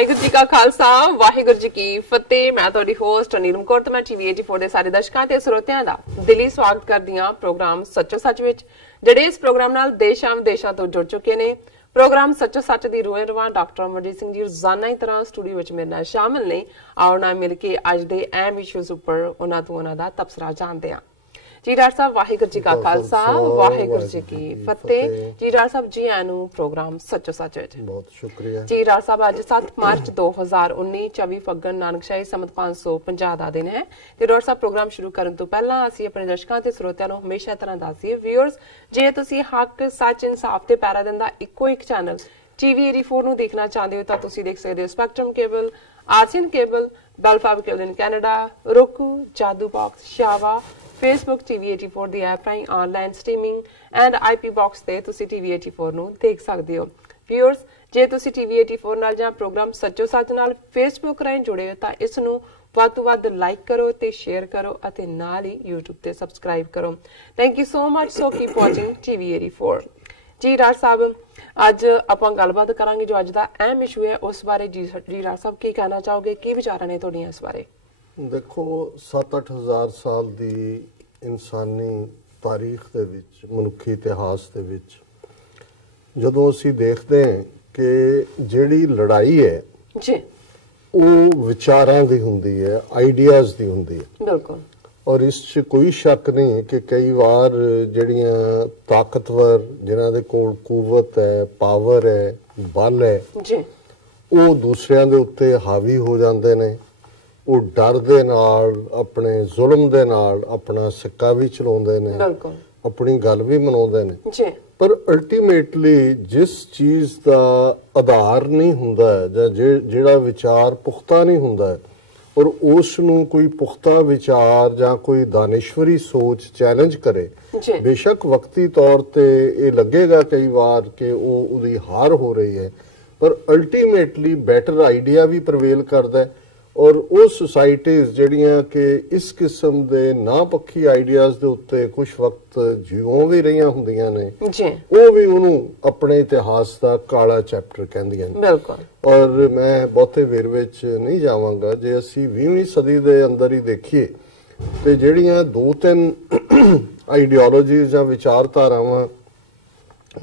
वाहिगुरू जी का खालसा वाहिगुरू जी की फतेह। मैं तुहाडी होस्ट नीलम कौर ते मैं TV 84 ਦੇ ਸਾਰੇ ਦਰਸ਼ਕਾਂ ਤੇ ਸਰੋਤਿਆਂ ਦਾ ਦਿਲੀ ਸਵਾਗਤ ਕਰਦੀ ਹਾਂ ਪ੍ਰੋਗਰਾਮ ਸੱਚੋ ਸੱਚ ਵਿੱਚ, ਜਿਹੜੇ ਇਸ ਪ੍ਰੋਗਰਾਮ ਨਾਲ ਦੇਸ਼ਾਂ ਵਿਦੇਸ਼ਾਂ ਤੋਂ ਜੁੜ ਚੁੱਕੇ ਨੇ। ਪ੍ਰੋਗਰਾਮ ਸੱਚੋ ਸੱਚ ਦੀ ਰੂਹਾਂ ਰਵਾਂ ਡਾਕਟਰ ਅਮਰਜੀਤ ਸਿੰਘ ਜੀ ਰੋਜ਼ਾਨਾ ਹੀ ਤਰ੍ਹਾਂ ਸਟੂਡੀਓ ਵਿੱਚ ਮੇਰੇ ਨਾਲ ਸ਼ਾਮਿਲ ਨੇ। ਆਓ ਨਾਲ ਮਿਲ ਕੇ ਅੱਜ ਦੇ ਅਹਿਮ ਇਸ਼ੂਜ਼ ਉੱਪਰ ਉਹਨਾਂ ਤੋਂ ਉਹਨਾਂ ਦਾ ਤਬਸਰਾ ਜਾਣਦੇ ਹਾਂ। जी डॉक्टर साहब वाहिगुरू जी का खालसा वाहिगुरू जी की फतेह। जी डॉक्टर साहब जी आनू प्रोग्राम सच्चो सच बहुत शुक्रिया जी। डॉक्टर साहब अज 7 मार्च 2019 24 फग्गन नानकशाही संमत 550 ਦਾ ਦਿਨ ਹੈ ਤੇ ਡਾਕਟਰ ਸਾਹਿਬ ਪ੍ਰੋਗਰਾਮ ਸ਼ੁਰੂ ਕਰਨ ਤੋਂ ਪਹਿਲਾਂ ਅਸੀਂ ਆਪਣੇ ਦਰਸ਼ਕਾਂ ਤੇ ਸਰੋਤਿਆਂ ਨੂੰ ਹਮੇਸ਼ਾ ਤਰ੍ਹਾਂ ਦੱਸੀਏ ਵਿਊਅਰਸ, ਜੇ ਤੁਸੀਂ ਹੱਕ ਸੱਚ ਇਨਸਾਫ ਤੇ ਪੈਰਾ ਦਿੰਦਾ ਇੱਕੋ ਇੱਕ ਚੈਨਲ TV 84 ਨੂੰ ਦੇਖਣਾ ਚਾਹੁੰਦੇ ਹੋ ਤਾਂ ਤੁਸੀਂ ਦੇਖ ਸਕਦੇ ਹੋ spectrum cable, RCN cable, Bell fibre cable in Canada, roku, Jadoo box, ਸ਼ਾਵਾ, Facebook TV 84 ਦੀ ਐਪ ਰਾਹੀਂ online streaming and IP box ਤੇ ਤੁਸੀਂ TV 84 ਨੂੰ ਦੇਖ ਸਕਦੇ ਹੋ। ਵਿਊਅਰਸ, ਜੇ ਤੁਸੀਂ TV 84 ਨਾਲ ਜਾਂ ਪ੍ਰੋਗਰਾਮ ਸੱਚੋ ਸੱਚ ਨਾਲ Facebook ਰਾਹੀਂ ਜੁੜੇ ਹੋ ਤਾਂ ਇਸ ਨੂੰ ਵੱਧ ਤੋਂ ਵੱਧ ਲਾਈਕ ਕਰੋ ਤੇ ਸ਼ੇਅਰ ਕਰੋ ਅਤੇ ਨਾਲ ਹੀ YouTube ਤੇ ਸਬਸਕ੍ਰਾਈਬ ਕਰੋ। Thank you so much. So keep watching TV 84। ਜੀ ਡਾਕਟਰ ਸਾਹਿਬ, ਅੱਜ ਆਪਾਂ ਗੱਲਬਾਤ ਕਰਾਂਗੇ ਜੋ ਅੱਜ ਦਾ ਅਹਿਮ ਇਸ਼ੂ ਹੈ ਉਸ ਬਾਰੇ। ਜੀ ਡਾਕਟਰ ਸਾਹਿਬ ਕੀ ਕਹਿਣਾ ਚਾਹੋਗੇ, ਕੀ ਵਿਚਾਰਾਂ ਨੇ ਤੁਹਾਡੀਆਂ ਇਸ ਬਾਰੇ? देखो 7-8 हज़ार साल ਦੀ ਇਨਸਾਨੀ ਤਾਰੀਖ ਦੇ ਵਿੱਚ, ਮਨੁੱਖੀ ਇਤਿਹਾਸ ਦੇ ਵਿੱਚ ਜਦੋਂ ਅਸੀਂ ਦੇਖਦੇ ਹਾਂ ਕਿ ਜਿਹੜੀ ਲੜਾਈ ਹੈ ਜੀ ਉਹ ਵਿਚਾਰਾਂ ਦੀ ਹੁੰਦੀ ਹੈ, ਆਈਡੀਆਜ਼ ਦੀ ਹੁੰਦੀ ਹੈ। ਬਿਲਕੁਲ। ਔਰ ਇਸ 'ਚ ਕੋਈ ਸ਼ੱਕ ਨਹੀਂ ਕਿ ਕਈ ਵਾਰ ਜਿਹੜੀਆਂ ਤਾਕਤਵਰ, ਜਿਨ੍ਹਾਂ ਦੇ ਕੋਲ ਕੂਵਤ ਹੈ, ਪਾਵਰ ਹੈ, ਬਲ ਹੈ ਜੀ, ਉਹ ਦੂਸਰਿਆਂ ਦੇ ਉੱਤੇ ਹਾਵੀ ਹੋ ਜਾਂਦੇ ਨੇ। ਉਹ ਡਰ ਦੇ ਨਾਲ, ਆਪਣੇ ਜ਼ੁਲਮ ਦੇ ਨਾਲ ਆਪਣਾ ਸਿੱਕਾ ਵੀ ਚਲਾਉਂਦੇ ਨੇ, ਆਪਣੀ ਗੱਲ ਵੀ ਮਨਾਉਂਦੇ ਨੇ। ਪਰ ਅਲਟੀਮੇਟਲੀ ਜਿਸ ਚੀਜ਼ ਦਾ ਆਧਾਰ ਨਹੀਂ ਹੁੰਦਾ ਜਾਂ ਜਿਹੜਾ ਵਿਚਾਰ ਪੁਖਤਾ ਨਹੀਂ ਹੁੰਦਾ ਔਰ ਉਸ ਨੂੰ ਕੋਈ ਪੁਖਤਾ ਵਿਚਾਰ ਜਾਂ ਕੋਈ ਦਾਨਿਸ਼ਵਰੀ ਸੋਚ ਚੈਲੰਜ ਕਰੇ, ਬੇਸ਼ੱਕ ਵਕਤੀ ਤੌਰ ਤੇ ਇਹ ਲੱਗੇਗਾ ਕਈ ਵਾਰ ਕਿ ਉਹਦੀ ਹਾਰ ਹੋ ਰਹੀ ਹੈ, ਪਰ ਅਲਟੀਮੇਟਲੀ ਬੈਟਰ ਆਈਡੀਆ ਵੀ ਪ੍ਰਵੇਲ ਕਰਦਾ ਹੈ। ਔਰ ਉਹ ਸੁਸਾਇਟੀਜ਼ ਜਿਹੜੀਆਂ ਕਿ ਇਸ ਕਿਸਮ ਦੇ ਨਾ ਪੱਖੀ ਆਈਡੀਆਜ਼ ਦੇ ਉੱਤੇ ਕੁਝ ਵਕਤ ਜਿਉਂ ਵੀ ਰਹੀਆਂ ਹੁੰਦੀਆਂ ਨੇ, ਉਹ ਵੀ ਉਹਨੂੰ ਆਪਣੇ ਇਤਿਹਾਸ ਦਾ ਕਾਲਾ ਚੈਪਟਰ ਕਹਿੰਦੀਆਂ ਨੇ। ਬਿਲਕੁਲ। ਔਰ ਮੈਂ ਬਹੁਤੇ ਵੇਰਵੇ 'ਚ ਨਹੀਂ ਜਾਵਾਂਗਾ। ਜੇ ਅਸੀਂ 20ਵੀਂ ਸਦੀ ਦੇ ਅੰਦਰ ਹੀ ਦੇਖੀਏ ਤੇ ਜਿਹੜੀਆਂ 2-3 ਆਈਡੀਓਲੋਜੀਜ਼ ਜਾਂ ਵਿਚਾਰਧਾਰਾਵਾਂ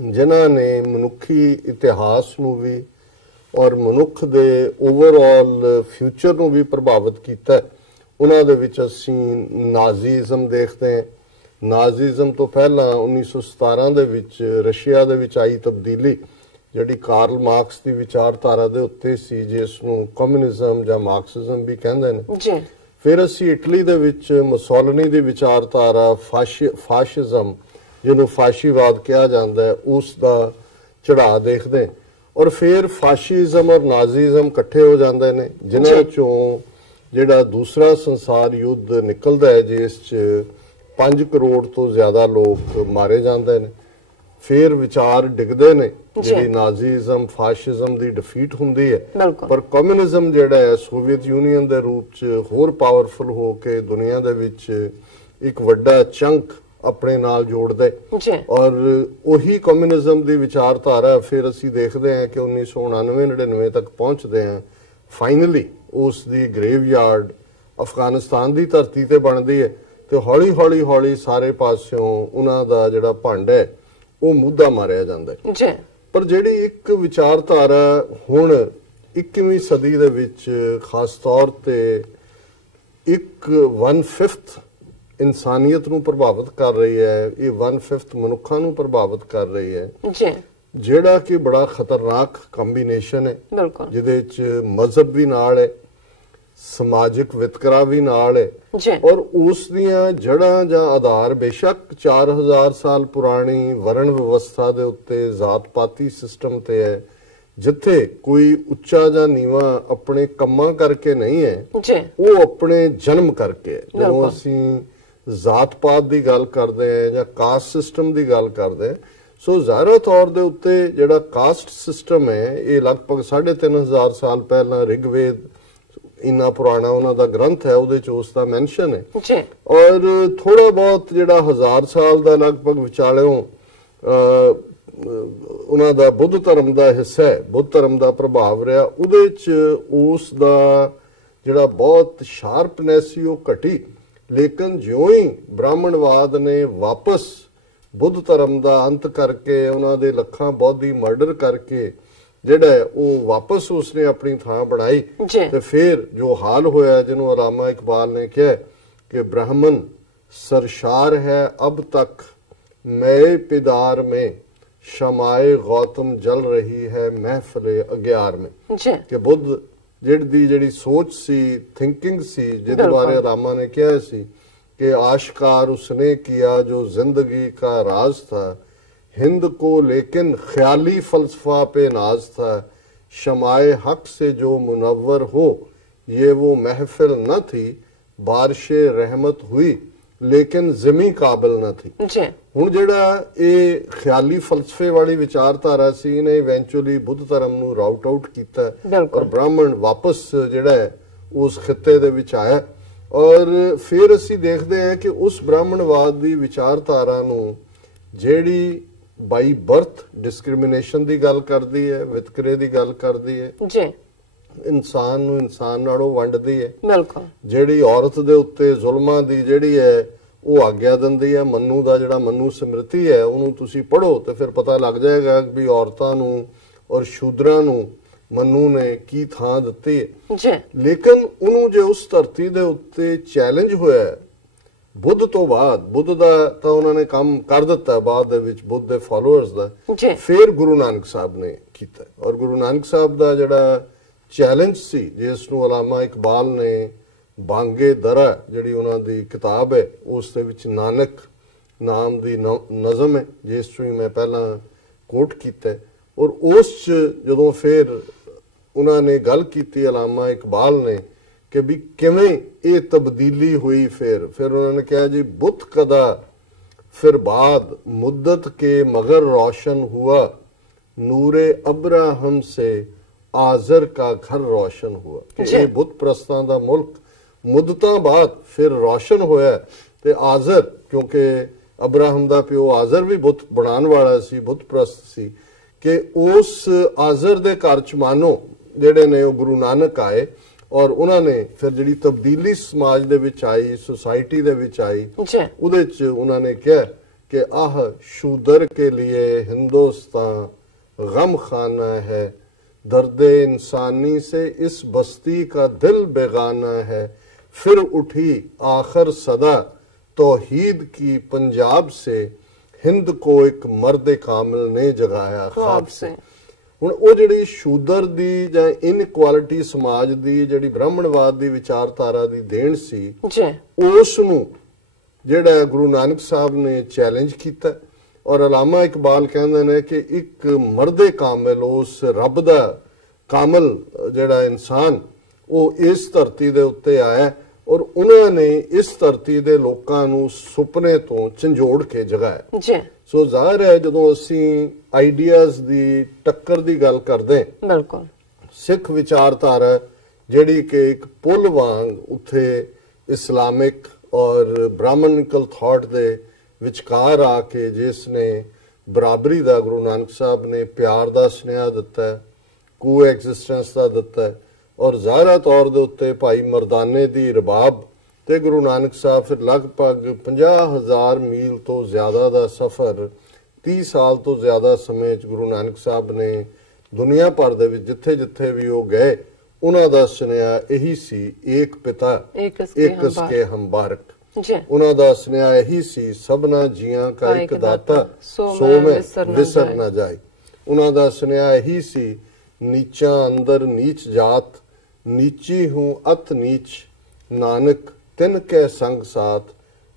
ਜਿਨ੍ਹਾਂ ਨੇ ਮਨੁੱਖੀ ਇਤਿਹਾਸ ਨੂੰ ਵੀ ਔਰ ਮਨੁੱਖ ਦੇ ਓਵਰਆਲ ਫਿਊਚਰ ਨੂੰ ਵੀ ਪ੍ਰਭਾਵਿਤ ਕੀਤਾ, ਉਹਨਾਂ ਦੇ ਵਿੱਚ ਅਸੀਂ ਨਾਜ਼ੀਜ਼ਮ ਦੇਖਦੇ ਹਾਂ। ਨਾਜ਼ੀਜ਼ਮ ਤੋਂ ਪਹਿਲਾਂ 1917 ਦੇ ਵਿੱਚ ਰਸ਼ੀਆ ਦੇ ਵਿੱਚ ਆਈ ਤਬਦੀਲੀ, ਜਿਹੜੀ ਕਾਰਲ ਮਾਰਕਸ ਦੀ ਵਿਚਾਰਧਾਰਾ ਦੇ ਉੱਤੇ ਸੀ, ਜਿਸ ਨੂੰ ਕਮਿਊਨਿਜ਼ਮ ਜਾਂ ਮਾਰਕਸਿਜ਼ਮ ਵੀ ਕਹਿੰਦੇ ਨੇ। ਫਿਰ ਅਸੀਂ ਇਟਲੀ ਦੇ ਵਿੱਚ ਮੁਸੋਲਿਨੀ ਦੀ ਵਿਚਾਰਧਾਰਾ ਫਾਸ਼ਿਜ਼ਮ, ਜਿਹਨੂੰ ਫਾਸ਼ੀਵਾਦ ਕਿਹਾ ਜਾਂਦਾ, ਉਸ ਦਾ ਚੜਾਅ ਦੇਖਦੇ। ਔਰ ਫਿਰ ਫਾਸ਼ਿਜ਼ਮ ਔਰ ਨਾਜ਼ੀਜ਼ਮ ਇਕੱਠੇ ਹੋ ਜਾਂਦੇ ਨੇ, ਜਿਨ੍ਹਾਂ ਚੋਂ ਜਿਹੜਾ ਦੂਸਰਾ ਸੰਸਾਰ ਯੁੱਧ ਨਿਕਲਦਾ ਹੈ ਜਿਸ 'ਚ 5 ਕਰੋੜ ਤੋਂ ਜ਼ਿਆਦਾ ਲੋਕ ਮਾਰੇ ਜਾਂਦੇ ਨੇ। ਫਿਰ ਵਿਚਾਰ ਡਿੱਗਦੇ ਨੇ, ਜਿਹੜੀ ਨਾਜ਼ੀਜ਼ਮ ਫਾਸ਼ਿਜ਼ਮ ਦੀ ਡਿਫੀਟ ਹੁੰਦੀ ਹੈ, ਪਰ ਕਮਿਊਨਿਜ਼ਮ ਜਿਹੜਾ ਹੈ ਸੋਵੀਅਤ ਯੂਨੀਅਨ ਦੇ ਰੂਪ 'ਚ ਹੋਰ ਪਾਵਰਫੁਲ ਹੋ ਕੇ ਦੁਨੀਆ ਦੇ ਵਿੱਚ ਇੱਕ ਵੱਡਾ ਚੰਕ ਆਪਣੇ ਨਾਲ ਜੋੜਦੇ। ਔਰ ਉਹੀ ਕਮਿਊਨਿਜ਼ਮ ਦੀ ਵਿਚਾਰਧਾਰਾ ਫਿਰ ਅਸੀਂ ਦੇਖਦੇ ਹਾਂ ਕਿ 1999-99 ਤੱਕ ਪਹੁੰਚਦੇ ਹਾਂ। ਫਾਈਨਲੀ ਉਸ ਦੀ ਗ੍ਰੇਵਯਾਰਡ ਅਫਗਾਨਿਸਤਾਨ ਦੀ ਧਰਤੀ ਤੇ ਬਣਦੀ ਹੈ ਤੇ ਹੌਲੀ ਹੌਲੀ ਹੌਲੀ ਸਾਰੇ ਪਾਸਿਓਂ ਉਹਨਾਂ ਦਾ ਜਿਹੜਾ ਭੰਡ ਹੈ ਉਹ ਮੁੱਦਾ ਮਾਰਿਆ ਜਾਂਦਾ ਹੈ। ਪਰ ਜਿਹੜੀ ਇੱਕ ਵਿਚਾਰਧਾਰਾ ਹੁਣ 21ਵੀਂ ਸਦੀ ਦੇ ਵਿੱਚ ਖਾਸ ਤੌਰ ਤੇ ਇੱਕ 1/5 ਇਨਸਾਨੀਅਤ ਨੂੰ ਪ੍ਰਭਾਵਿਤ ਕਰ ਰਹੀ ਹੈ, ਇਹ 1/5 ਮਨੁੱਖਾਂ ਨੂੰ ਪ੍ਰਭਾਵਿਤ ਕਰ ਰਹੀ ਹੈ, ਜਿਹੜਾ ਕਿ ਬੜਾ ਖਤਰਨਾਕ ਕੰਬੀਨੇਸ਼ਨ ਹੈ, ਜਿਹਦੇ 'ਚ ਮਜ਼ਹਬ ਵੀ ਨਾਲ ਹੈ, ਸਮਾਜਿਕ ਵਿਤਕਰਾ ਵੀ ਨਾਲ ਹੈ, ਔਰ ਉਸ ਦੀਆਂ ਜੜ੍ਹਾਂ ਜਾਂ ਆਧਾਰ ਬੇਸ਼ੱਕ 4000 ਸਾਲ ਪੁਰਾਣੀ ਵਰਣ ਵਿਵਸਥਾ ਦੇ ਉੱਤੇ ਜ਼ਾਤ-ਪਾਤੀ ਸਿਸਟਮ ਤੇ ਹੈ, ਜਿੱਥੇ ਕੋਈ ਉੱਚਾ ਜਾਂ ਨੀਵਾਂ ਆਪਣੇ ਕੰਮਾਂ ਕਰਕੇ ਨਹੀਂ ਹੈ, ਉਹ ਆਪਣੇ ਜਨਮ ਕਰਕੇ ਹੈ। ਜਦੋਂ ਅਸੀਂ ਜ਼ਾਤ-ਪਾਤ ਦੀ ਗੱਲ ਕਰਦੇ ਹਾਂ ਜਾਂ ਕਾਸਟ ਸਿਸਟਮ ਦੀ ਗੱਲ ਕਰਦੇ ਹਾਂ, ਸੋ ਜ਼ਾਹਿਰ ਤੌਰ ਦੇ ਉੱਤੇ ਜਿਹੜਾ ਕਾਸਟ ਸਿਸਟਮ ਹੈ ਇਹ ਲਗਭਗ 3500 ਸਾਲ ਪਹਿਲਾਂ ਰਿਗਵੇਦ, ਇੰਨਾ ਪੁਰਾਣਾ ਉਹਨਾਂ ਦਾ ਗ੍ਰੰਥ ਹੈ, ਉਹਦੇ 'ਚ ਉਸ ਦਾ ਮੈਂਸ਼ਨ ਹੈ। ਔਰ ਥੋੜਾ ਬਹੁਤ ਜਿਹੜਾ 1000 ਸਾਲ ਦਾ ਲਗਭਗ ਵਿਚਾਲਿਓਂ ਉਹਨਾਂ ਦਾ ਬੁੱਧ ਧਰਮ ਦਾ ਹਿੱਸਾ ਹੈ, ਬੁੱਧ ਧਰਮ ਦਾ ਪ੍ਰਭਾਵ ਰਿਹਾ, ਉਹਦੇ 'ਚ ਉਸ ਦਾ ਜਿਹੜਾ ਬਹੁਤ ਸ਼ਾਰਪਨੈਸ ਸੀ ਉਹ ਘਟੀ। ਲੇਕਿਨ ਜਿਉਂ ਹੀ ਬ੍ਰਾਹਮਣਵਾਦ ਨੇ ਵਾਪਸ ਬੁੱਧ ਧਰਮ ਦਾ ਅੰਤ ਕਰਕੇ, ਉਹਨਾਂ ਦੇ ਲੱਖਾਂ ਬੌਧੀ ਮਰਡਰ ਕਰਕੇ ਜਿਹੜਾ ਉਹ ਵਾਪਸ ਉਸਨੇ ਆਪਣੀ ਥਾਂ ਬਣਾਈ, ਤੇ ਫਿਰ ਜੋ ਹਾਲ ਹੋਇਆ ਜਿਹਨੂੰ ਅਲਾਮਾ ਇਕਬਾਲ ਨੇ ਕਿਹਾ ਕਿ ਬ੍ਰਾਹਮਣ सरशार है अब तक मैं पिदार में शमाए गौतम जल रही है महफिले अग्यार में। कि बुद्ध ਜਿਹੜੀ सोच सी, थिंकिंग सी, जिहदे बारे अलामा ने कहा सी कि आशकार उसने किया जो जिंदगी का राज था, हिंद को लेकिन ख्याली फलसफा पे नाज था, शमाए हक से जो मुनव्वर हो ये वो महफिल न थी, बारिशे रहमत हुई ਲੇਕਿਨ ਜ਼ਮੀਂ ਕਾਬਲ ਨਾ ਥੀ। ਹੁਣ ਜਿਹੜਾ ਇਹ ਖਿਆਲੀ ਫਲਸਫੇ ਵਾਲੀ ਵਿਚਾਰਧਾਰਾ ਸੀ, ਇਹਨੇ ਇਵੈਂਚੁਅਲੀ ਬੁੱਧ ਧਰਮ ਨੂੰ ਰਾਊਟ ਆਊਟ ਕੀਤਾ ਔਰ ਬ੍ਰਾਹਮਣ ਵਾਪਸ ਜਿਹੜਾ ਹੈ ਉਸ ਖਿੱਤੇ ਦੇ ਵਿੱਚ ਆਇਆ। ਔਰ ਫਿਰ ਅਸੀਂ ਦੇਖਦੇ ਹਾਂ ਕਿ ਉਸ ਬ੍ਰਾਹਮਣਵਾਦ ਦੀ ਵਿਚਾਰਧਾਰਾ ਨੂੰ ਜਿਹੜੀ ਬਾਈ ਬਰਥ ਡਿਸਕ੍ਰਿਮੀਨੇਸ਼ਨ ਦੀ ਗੱਲ ਕਰਦੀ ਹੈ, ਵਿਤਕਰੇ ਦੀ ਗੱਲ ਕਰਦੀ ਹੈ, ਇਨਸਾਨ ਨੂੰ ਇਨਸਾਨ ਨਾਲੋਂ ਵੰਡਦੀ ਹੈ, ਜਿਹੜੀ ਔਰਤ ਦੇ ਉੱਤੇ ਜ਼ੁਲਮਾਂ ਦੀ ਜਿਹੜੀ ਹੈ ਉਹ ਆਗਿਆ ਦਿੰਦੀ ਹੈ। ਮਨੂ ਦਾ ਜਿਹੜਾ ਮਨੂ ਸਮ੍ਰਿਤੀ ਹੈ ਉਹਨੂੰ ਤੁਸੀਂ ਪੜ੍ਹੋ ਤੇ ਫਿਰ ਪਤਾ ਲੱਗ ਜਾਏਗਾ ਵੀ ਔਰਤਾਂ ਨੂੰ ਔਰ ਸ਼ੂਦਰਾਂ ਨੂੰ ਮਨੂ ਨੇ ਕੀ ਥਾਂ ਦਿੱਤੀ ਹੈ। ਲੇਕਿਨ ਉਹਨੂੰ ਜੇ ਉਸ ਧਰਤੀ ਦੇ ਉੱਤੇ ਚੈਲੰਜ ਹੋਇਆ ਬੁੱਧ ਤੋਂ ਬਾਅਦ, ਬੁੱਧ ਦਾ ਤਾਂ ਉਹਨਾਂ ਨੇ ਕੰਮ ਕਰ ਦਿੱਤਾ ਬਾਅਦ ਦੇ ਵਿੱਚ ਬੁੱਧ ਦੇ ਫਾਲੋਅਰਸ ਦਾ, ਫਿਰ ਗੁਰੂ ਨਾਨਕ ਸਾਹਿਬ ਨੇ ਕੀਤਾ। ਔਰ ਗੁਰੂ ਨਾਨਕ ਸਾਹਿਬ ਦਾ ਜਿਹੜਾ ਚੈਲੰਜ ਸੀ, ਜਿਸ ਨੂੰ ਅਲਾਮਾ ਇਕਬਾਲ ਨੇ ਬਾਂਗੇ ਦਰਾ ਜਿਹੜੀ ਉਹਨਾਂ ਦੀ ਕਿਤਾਬ ਹੈ ਉਸ ਦੇ ਵਿੱਚ ਨਾਨਕ ਨਾਮ ਦੀ ਨਜ਼ਮ ਹੈ ਜਿਸ ਤੋਂ ਮੈਂ ਪਹਿਲਾਂ ਕੋਟ ਕੀਤਾ। ਔਰ ਉਸ 'ਚ ਜਦੋਂ ਫਿਰ ਉਹਨਾਂ ਨੇ ਗੱਲ ਕੀਤੀ ਅਲਾਮਾ ਇਕਬਾਲ ਨੇ ਕਿ ਵੀ ਕਿਵੇਂ ਇਹ ਤਬਦੀਲੀ ਹੋਈ, ਫਿਰ ਉਹਨਾਂ ਨੇ ਕਿਹਾ ਜੀ ਬੁੱਤ ਕਦਾ ਫਿਰ ਬਾਦ ਮੁੱਦਤ ਕੇ ਮਗਰ ਰੋਸ਼ਨ ਹੁਆ, ਨੂਰੇ ਅਬਰਾਹਮ ਸੇ ਆਜ਼ਰ ਕਾ ਘਰ ਰੋਸ਼ਨ ਹੁਆ। ਕਿ ਇਹ ਬੁੱਤ ਪ੍ਰਸਤਾਂ ਦਾ ਮੁਲਕ ਮੁੱਦਤਾਂ ਬਾਅਦ ਫਿਰ ਰੋਸ਼ਨ ਹੋਇਆ। ਤੇ ਆਜ਼ਰ, ਕਿਉਂਕਿ ਅਬਰਾਹਮ ਦਾ ਪਿਓ ਆਜ਼ਰ ਵੀ ਬੁੱਤ ਬਣਾਉਣ ਵਾਲਾ ਸੀ, ਬੁੱਤ ਪ੍ਰਸਤ ਸੀ, ਕਿ ਉਸ ਆਜ਼ਰ ਦੇ ਘਰ 'ਚ ਮਾਨੋ ਜਿਹੜੇ ਨੇ ਉਹ ਗੁਰੂ ਨਾਨਕ ਆਏ ਔਰ ਉਹਨਾਂ ਨੇ ਫਿਰ ਜਿਹੜੀ ਤਬਦੀਲੀ ਸਮਾਜ ਦੇ ਵਿੱਚ ਆਈ, ਸੁਸਾਇਟੀ ਦੇ ਵਿੱਚ ਆਈ, ਉਹਦੇ 'ਚ ਉਹਨਾਂ ਨੇ ਕਿਹਾ ਕਿ ਆਹ ਸ਼ੂਦਰ ਕੇ लिए हिंदुस्तान गम खाना है, दर्दे इंसानी से इस बस्ती का दिल बेगाना है, फिर उठी आखिर सदा तौहीद की पंजाब से, हिंद को एक मर्द कामिल ने जगाया ख्वाब से। ਹੁਣ ਉਹ ਜਿਹੜੀ ਸ਼ੂਦਰ ਦੀ ਜਾਂ ਇਨਇਕੁਆਲਿਟੀ ਸਮਾਜ ਦੀ ਜਿਹੜੀ ਬ੍ਰਾਹਮਣਵਾਦ ਦੀ ਵਿਚਾਰਧਾਰਾ ਦੀ ਦੇਣ ਸੀ, ਉਸ ਨੂੰ ਜਿਹੜਾ ਗੁਰੂ ਨਾਨਕ ਸਾਹਿਬ ਨੇ ਚੈਲੰਜ ਕੀਤਾ। ਔਰ ਅਲਾਮਾ ਇਕਬਾਲ ਕਹਿੰਦੇ ਨੇ ਕਿ ਇੱਕ ਮਰਦੇ ਕਾਮਿਲ, ਉਸ ਰੱਬ ਦਾ ਕਾਮਿਲ ਜਿਹੜਾ ਇਨਸਾਨ, ਉਹ ਇਸ ਧਰਤੀ ਦੇ ਉੱਤੇ ਆਇਆ ਔਰ ਉਹਨਾਂ ਨੇ ਇਸ ਧਰਤੀ ਦੇ ਲੋਕਾਂ ਨੂੰ ਸੁਪਨੇ ਤੋਂ ਝੰਜੋੜ ਕੇ ਜਗਾਇਆ। ਸੋ ਜ਼ਾਹਿਰ ਹੈ ਜਦੋਂ ਅਸੀਂ ਆਈਡੀਆਜ਼ ਦੀ ਟੱਕਰ ਦੀ ਗੱਲ ਕਰਦੇ, ਬਿਲਕੁਲ ਸਿੱਖ ਵਿਚਾਰਧਾਰਾ ਜਿਹੜੀ ਕਿ ਇੱਕ ਪੁੱਲ ਵਾਂਗ ਉੱਥੇ ਇਸਲਾਮਿਕ ਔਰ ਬ੍ਰਾਹਮਣਿਕਲ ਥਾਟ ਦੇ ਵਿਚਕਾਰ ਆ ਕੇ ਜਿਸ ਨੇ ਬਰਾਬਰੀ ਦਾ, ਗੁਰੂ ਨਾਨਕ ਸਾਹਿਬ ਨੇ ਪਿਆਰ ਦਾ ਸੁਨੇਹਾ ਦਿੱਤਾ, ਕੋ ਐਗਜ਼ਿਸਟੈਂਸ ਦਾ ਦਿੱਤਾ। ਔਰ ਜ਼ਾਹਿਰਾ ਤੌਰ ਦੇ ਉੱਤੇ ਭਾਈ ਮਰਦਾਨੇ ਦੀ ਰਬਾਬ ਤੇ ਗੁਰੂ ਨਾਨਕ ਸਾਹਿਬ ਫਿਰ ਲਗਭਗ 50,000 ਮੀਲ ਤੋਂ ਜ਼ਿਆਦਾ ਦਾ ਸਫ਼ਰ, 30 ਸਾਲ ਤੋਂ ਜ਼ਿਆਦਾ ਸਮੇਂ 'ਚ ਗੁਰੂ ਨਾਨਕ ਸਾਹਿਬ ਨੇ ਦੁਨੀਆ ਭਰ ਦੇ ਵਿੱਚ ਜਿੱਥੇ ਜਿੱਥੇ ਵੀ ਉਹ ਗਏ ਉਹਨਾਂ ਦਾ ਸੁਨੇਹਾ ਇਹੀ ਸੀ, ਏਕ ਪਿਤਾ ਏਕ ਕੇ ਹਮ ਬਾਰਕ। ਉਹਨਾਂ ਦਾ ਸੁਨੇਹਾ ਇਹੀ ਸੀ, ਸਭਨਾ ਜੀਆਂ ਕਾ ਇੱਕ ਦਾਤਾ ਸੋ ਮੈਂ ਵਿਸਰ ਨਾ ਜਾਏ। ਉਹਨਾਂ ਦਾ ਸੁਨੇਹਾ ਇਹੀ ਸੀ, ਨੀਚਾ ਅੰਦਰ ਨੀਚ ਜਾਤ, ਨੀਚੀ ਹੂੰ ਅਤ ਨੀਚ, ਨਾਨਕ ਤਿੰਨ ਕੈ ਸੰਗ ਸਾਥ,